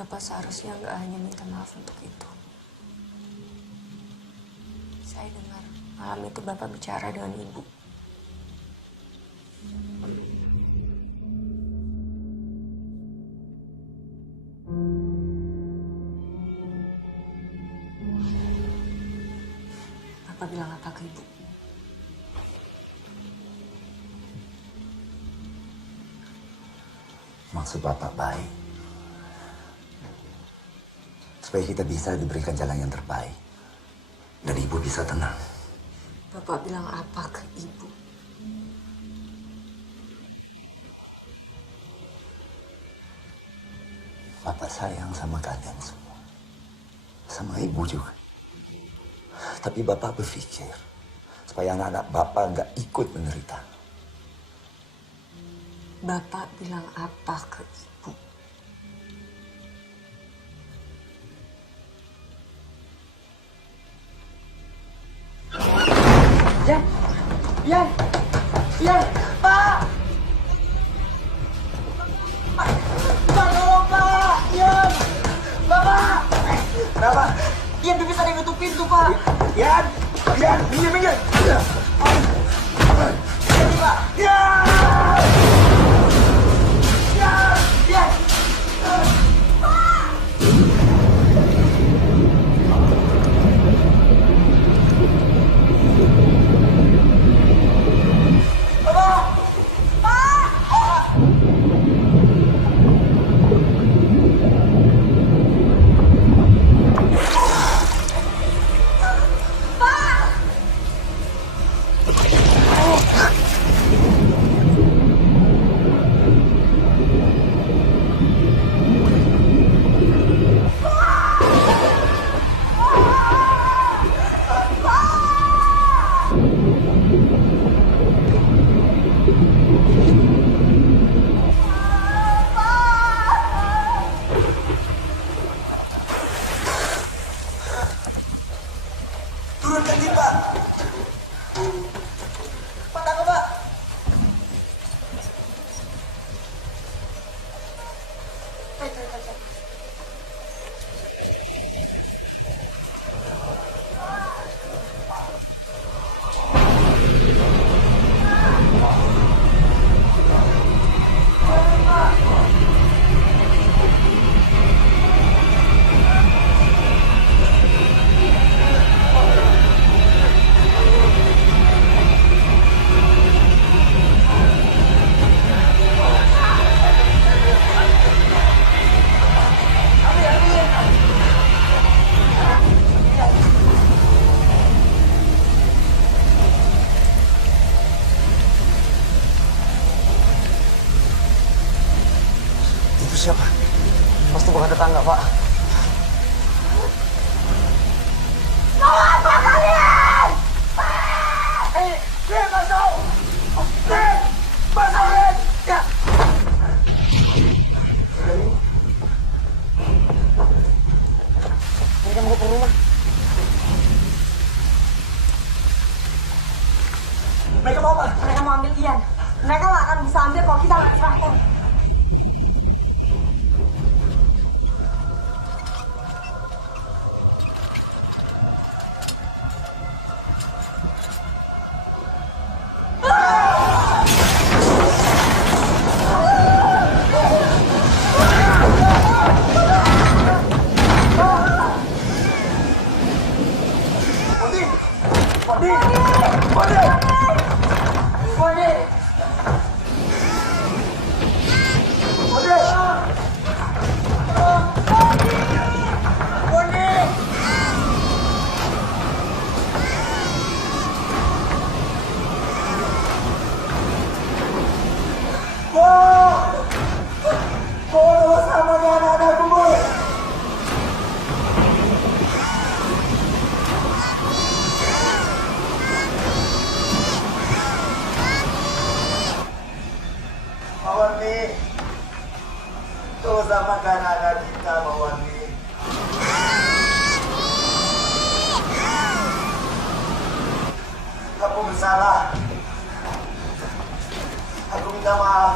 Bapak seharusnya nggak hanya minta maaf untuk itu. Saya dengar malam itu Bapak bicara dengan Ibu. Bapak bilang apa ke Ibu? Maksud Bapak baik. Supaya kita bisa diberikan jalan yang terbaik. Dan Ibu bisa tenang. Bapak bilang apa ke Ibu? Bapak sayang sama kalian semua. Sama Ibu juga. Tapi Bapak berpikir supaya anak-anak Bapak nggak ikut menderita. Bapak bilang apa ke Ibu? Ian, Pak! Pak, tolong Pak! Ian! Bapak! Kenapa? Ian bisa ada yang nutup pintu, Pak! Ian! Minggir! Pak! Turunkan dia, Pak! Pak, tangkap, Pak! Itu siapa? Pasti bukan tetangga, Pak. Mau apa kalian? Masuk! Masuk! Ya! Mereka mau ke rumah. Mereka mau apa? Mereka mau ambil Ian. Mereka nggak akan bisa ambil kalau kita nggak serahkan. Mawani, tolong selamatkan anak kita, Mawani. Aku bersalah. Aku minta maaf.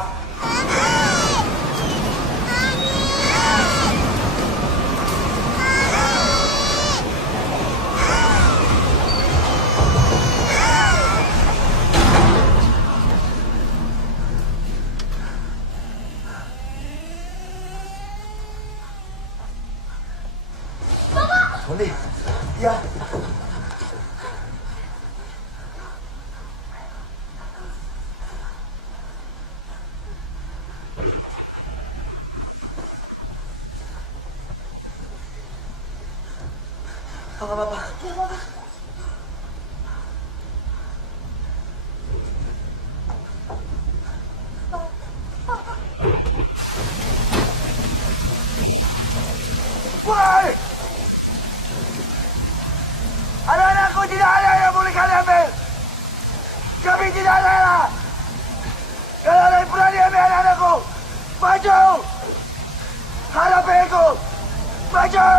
Kami tidak rela. Kalau ada yang berani ambil anak-anakku, maju! Hadapi aku! Maju!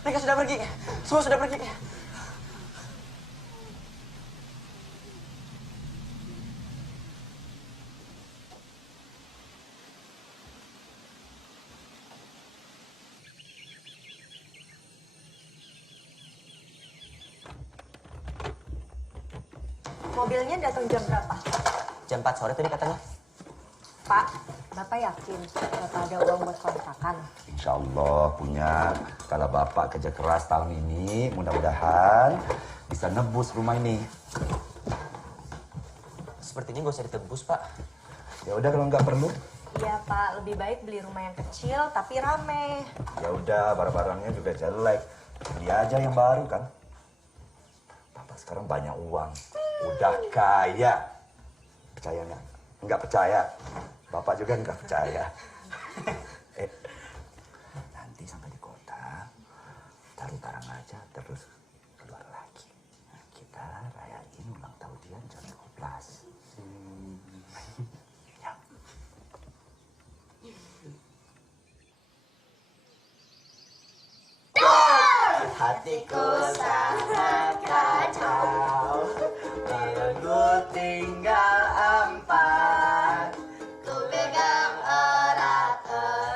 Mereka sudah pergi. Semua sudah pergi. Mobilnya datang jam berapa? Jam 4 sore tadi katanya. Pak, Bapak yakin Bapak ada uang buat kontrakan? Insya Allah punya. Kalau Bapak kerja keras tahun ini, mudah-mudahan bisa nebus rumah ini. Sepertinya gak usah ditebus, Pak. Ya udah kalau nggak perlu. Iya Pak, lebih baik beli rumah yang kecil tapi rame. Ya udah, barang-barangnya juga jelek. Beli aja yang baru kan. Bapak sekarang banyak uang. Udah kaya. Percaya nggak? Nggak percaya. Bapak juga nggak percaya. Nanti sampai di kota, taruh barang aja terus keluar lagi. Nah, kita rayain ulang tahun dia jam 12. Ya. Hatiku sangat kacau, menunggu tinggal 4. Ku pegang erat-erat,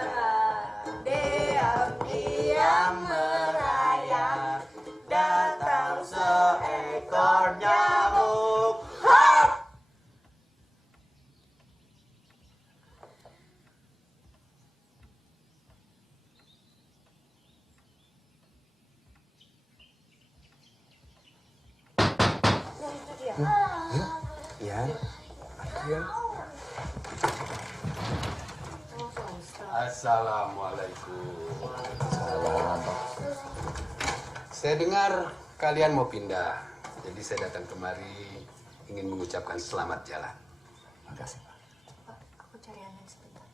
diam-diam merayap, datang seekor nyamuk. Hap! Ian, Ian. Assalamualaikum. Saya dengar kalian mau pindah, jadi saya datang kemari ingin mengucapkan selamat jalan. Makasih, Pak. Pak, aku cari angin sebentar.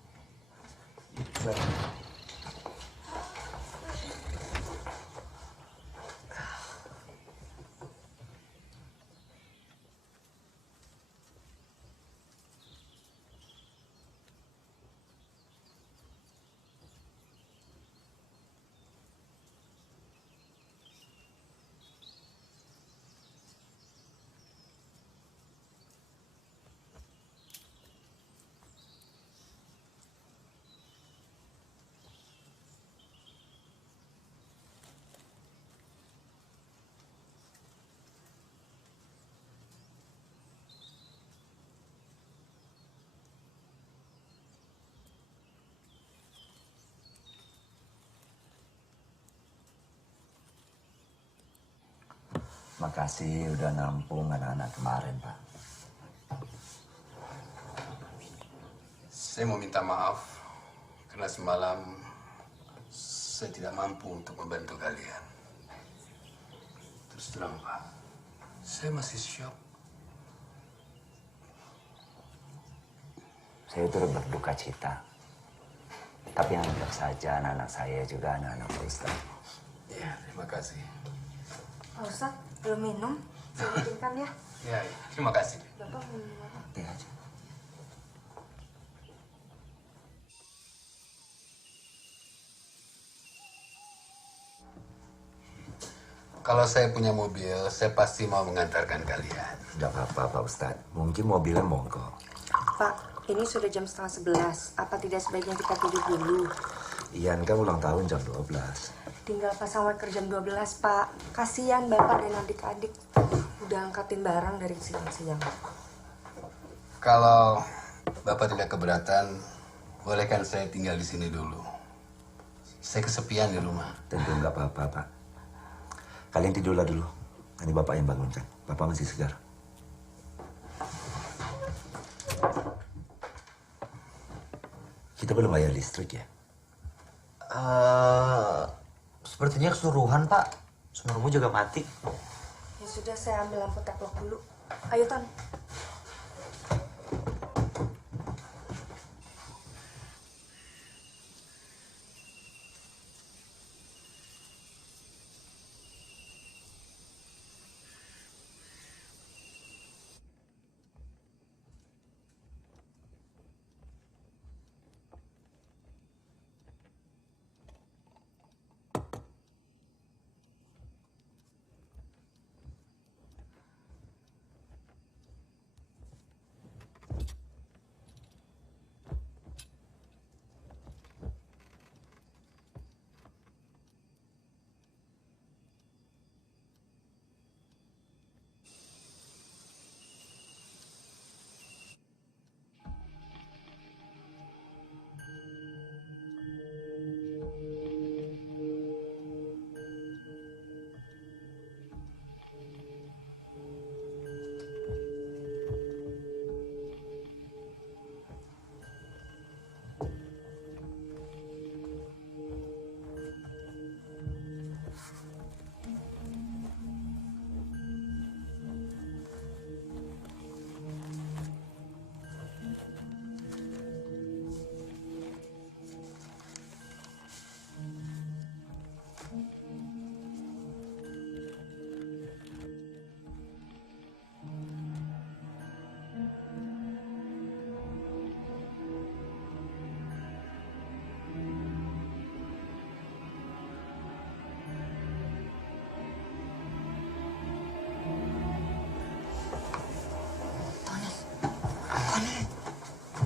Makasih udah nampung anak-anak kemarin, Pak. Saya mau minta maaf karena semalam saya tidak mampu untuk membantu kalian. Terus terang, Pak, saya masih syok. Saya turut berduka cita. Tapi anggap saja anak-anak saya juga anak-anak Pak Ustadz. Ya, terima kasih. Pak Ustadz, belum minum? Saya bikinkan ya. Ya, terima kasih. Bapak mau minum apa? Teh aja. Kalau saya punya mobil, saya pasti mau mengantarkan kalian. Tidak apa-apa, Pak Ustadz. Mungkin mobilnya mogok. Pak, ini sudah jam 10:30. Apa tidak sebaiknya kita tidur dulu? Ian kan ulang tahun jam 12. Tinggal pasang waker jam 12, Pak. Kasihan Bapak dan adik-adik. Udah angkatin barang dari siang-siang. Kalau Bapak tidak keberatan, bolehkan saya tinggal di sini dulu. Saya kesepian di rumah. Tentu nggak apa-apa, Pak. Kalian tidurlah dulu. Nanti Bapak yang bangunkan. Bapak masih segar. Kita belum bayar listrik ya? Sepertinya keseluruhan, Pak. Sumbermu juga mati. Ya sudah, saya ambil lampu teplok dulu. Ayo, Ton.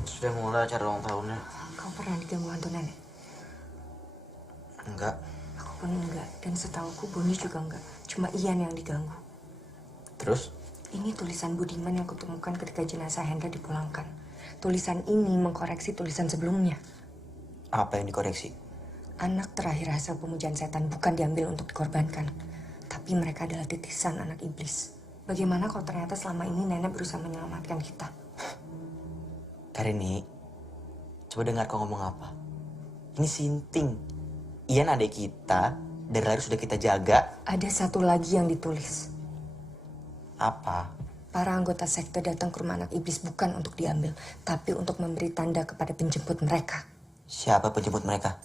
Sudah mulai acara ulang tahunnya. Kau pernah diganggu hantu nenek? Enggak. Aku pun enggak. Dan setauku Boni juga enggak. Cuma Ian yang diganggu. Terus? Ini tulisan Budiman yang kutemukan ketika jenazah Hendra dipulangkan. Tulisan ini mengkoreksi tulisan sebelumnya. Apa yang dikoreksi? Anak terakhir hasil pemujaan setan bukan diambil untuk dikorbankan. Tapi mereka adalah titisan anak iblis. Bagaimana kalau ternyata selama ini nenek berusaha menyelamatkan kita? Karini, coba dengar kau ngomong apa. Ini sinting. Ian adik kita, dari lahir sudah kita jaga. Ada satu lagi yang ditulis. Apa? Para anggota sekte datang ke rumah anak iblis bukan untuk diambil, tapi untuk memberi tanda kepada penjemput mereka. Siapa penjemput mereka?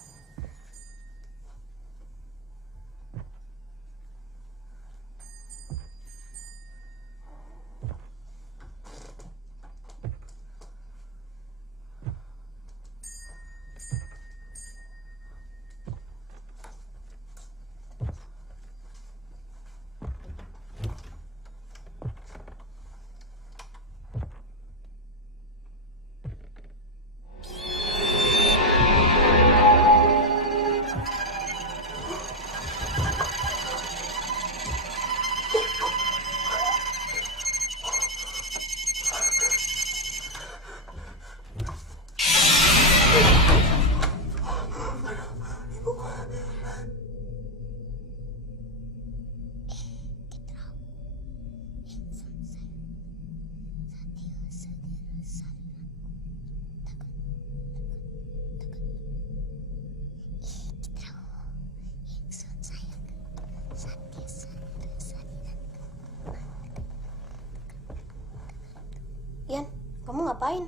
Ian, kamu ngapain?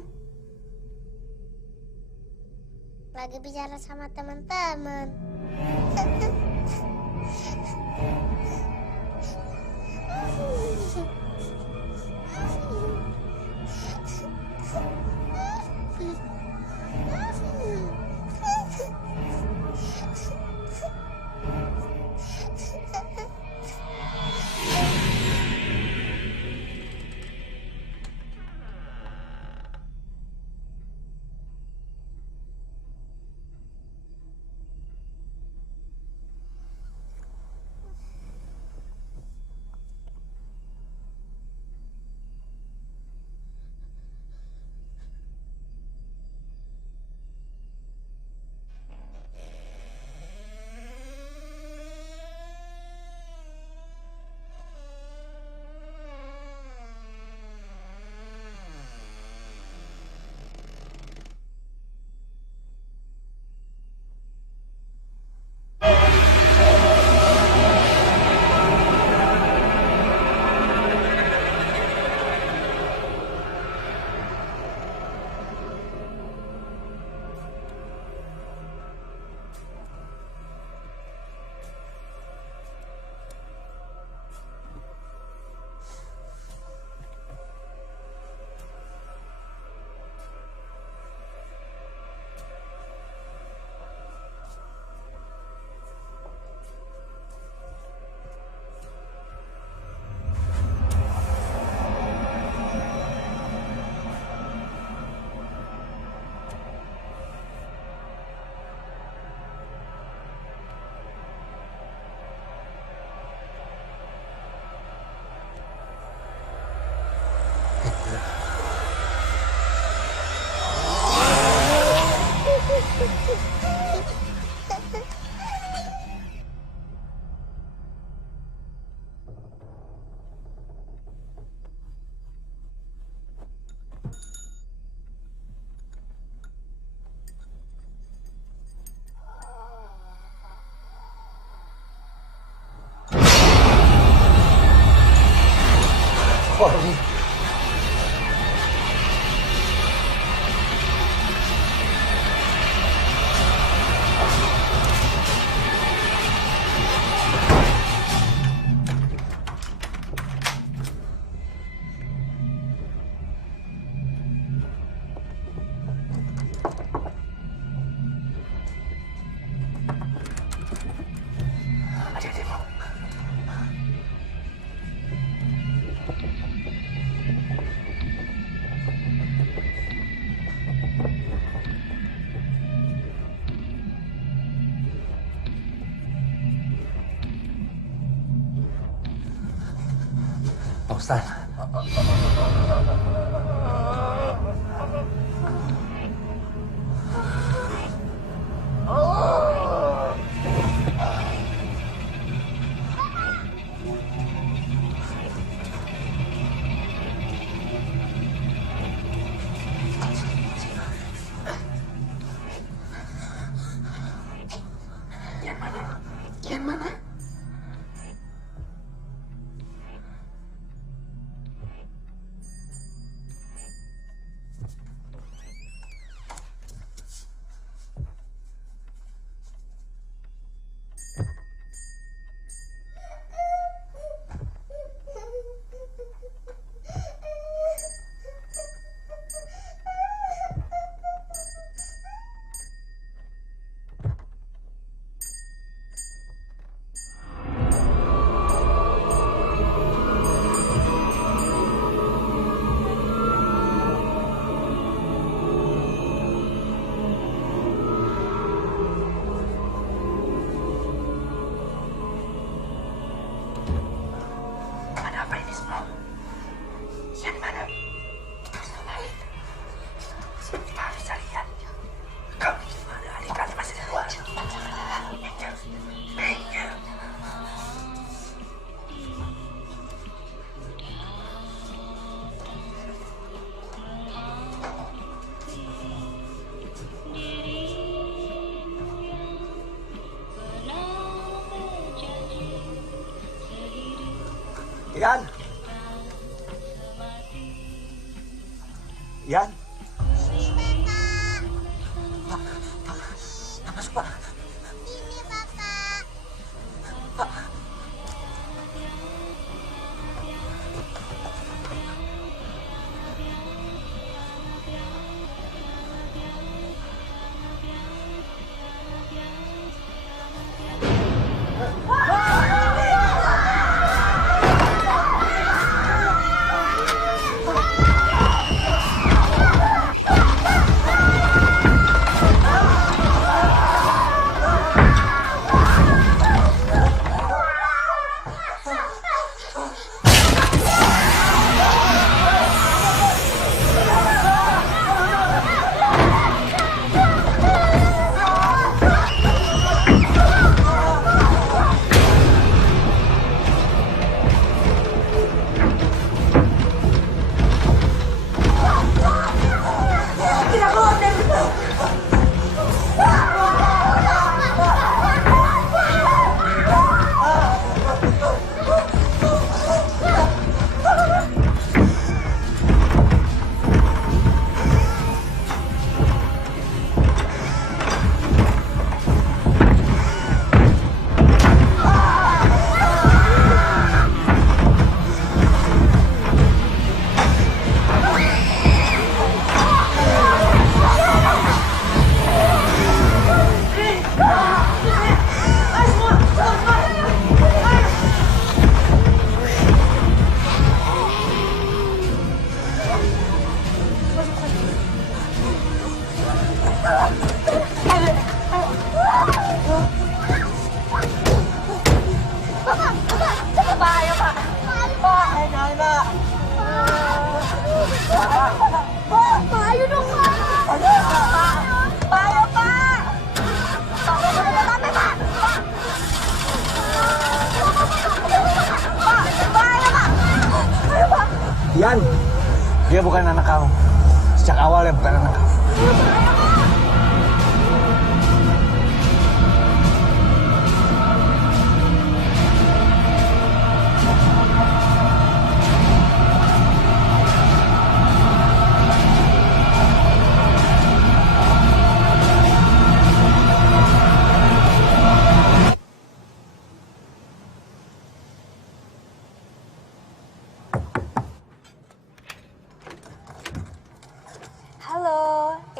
Lagi bicara sama teman-teman. Polri. Pak Ustaz. Yang mana? Yan! Yan! Pak, masuk Pak. Yan, dia bukan anak kamu. Sejak awal dia bukan anak kamu.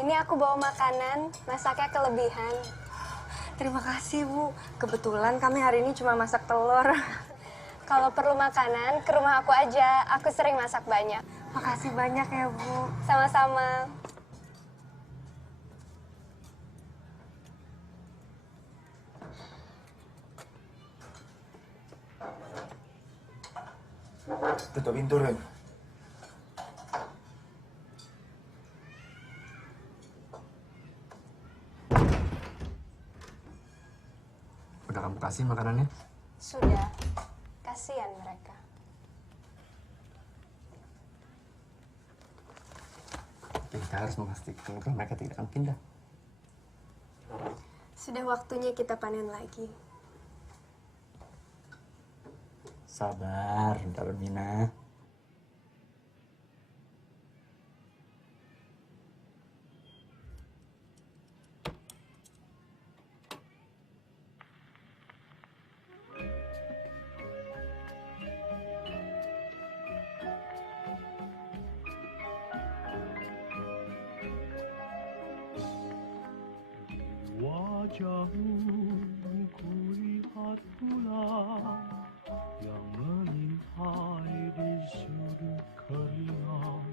Ini aku bawa makanan, masaknya kelebihan. Terima kasih, Bu. Kebetulan kami hari ini cuma masak telur. Kalau perlu makanan, ke rumah aku aja. Aku sering masak banyak. Makasih banyak ya, Bu. Sama-sama. Tutup pintu, Ren. Udah kamu kasih makanannya? Sudah. Kasihan mereka. Kita harus memastikan kalau mereka tidak akan pindah. Sudah waktunya kita panen lagi. Sabar, Darmina. Wajahmu kulihat pula yang mengintai di sudut keringat.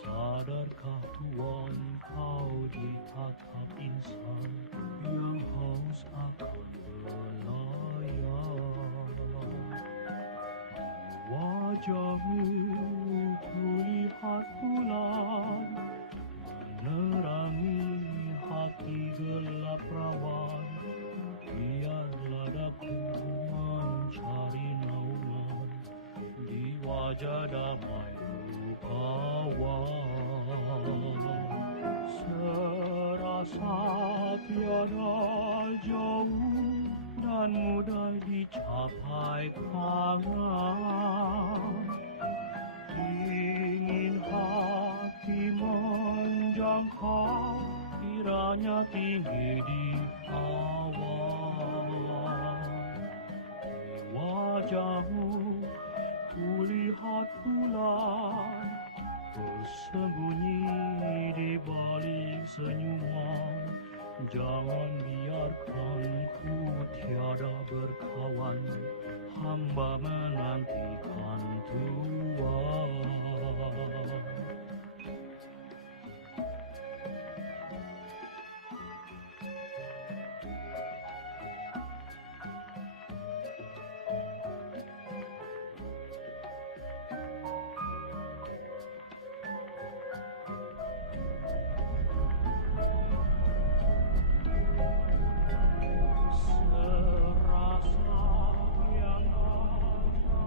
Sadarkah Tuhan kau ditatap insan yang haus akan belayar. Wajahmu kulihat bulan menerangi hati gelap rawan. Biarlah daku mencari naungan di wajah damai rupawan. Serasa tiada jauh dan mudah dicapai tangan. Ingin hati menjangkau, kiranya tinggi di awan. Di wajahmu kulihat bulan bersembunyi di balik senyuman. Jangan biarkan ku tiada berkawan, hamba menanti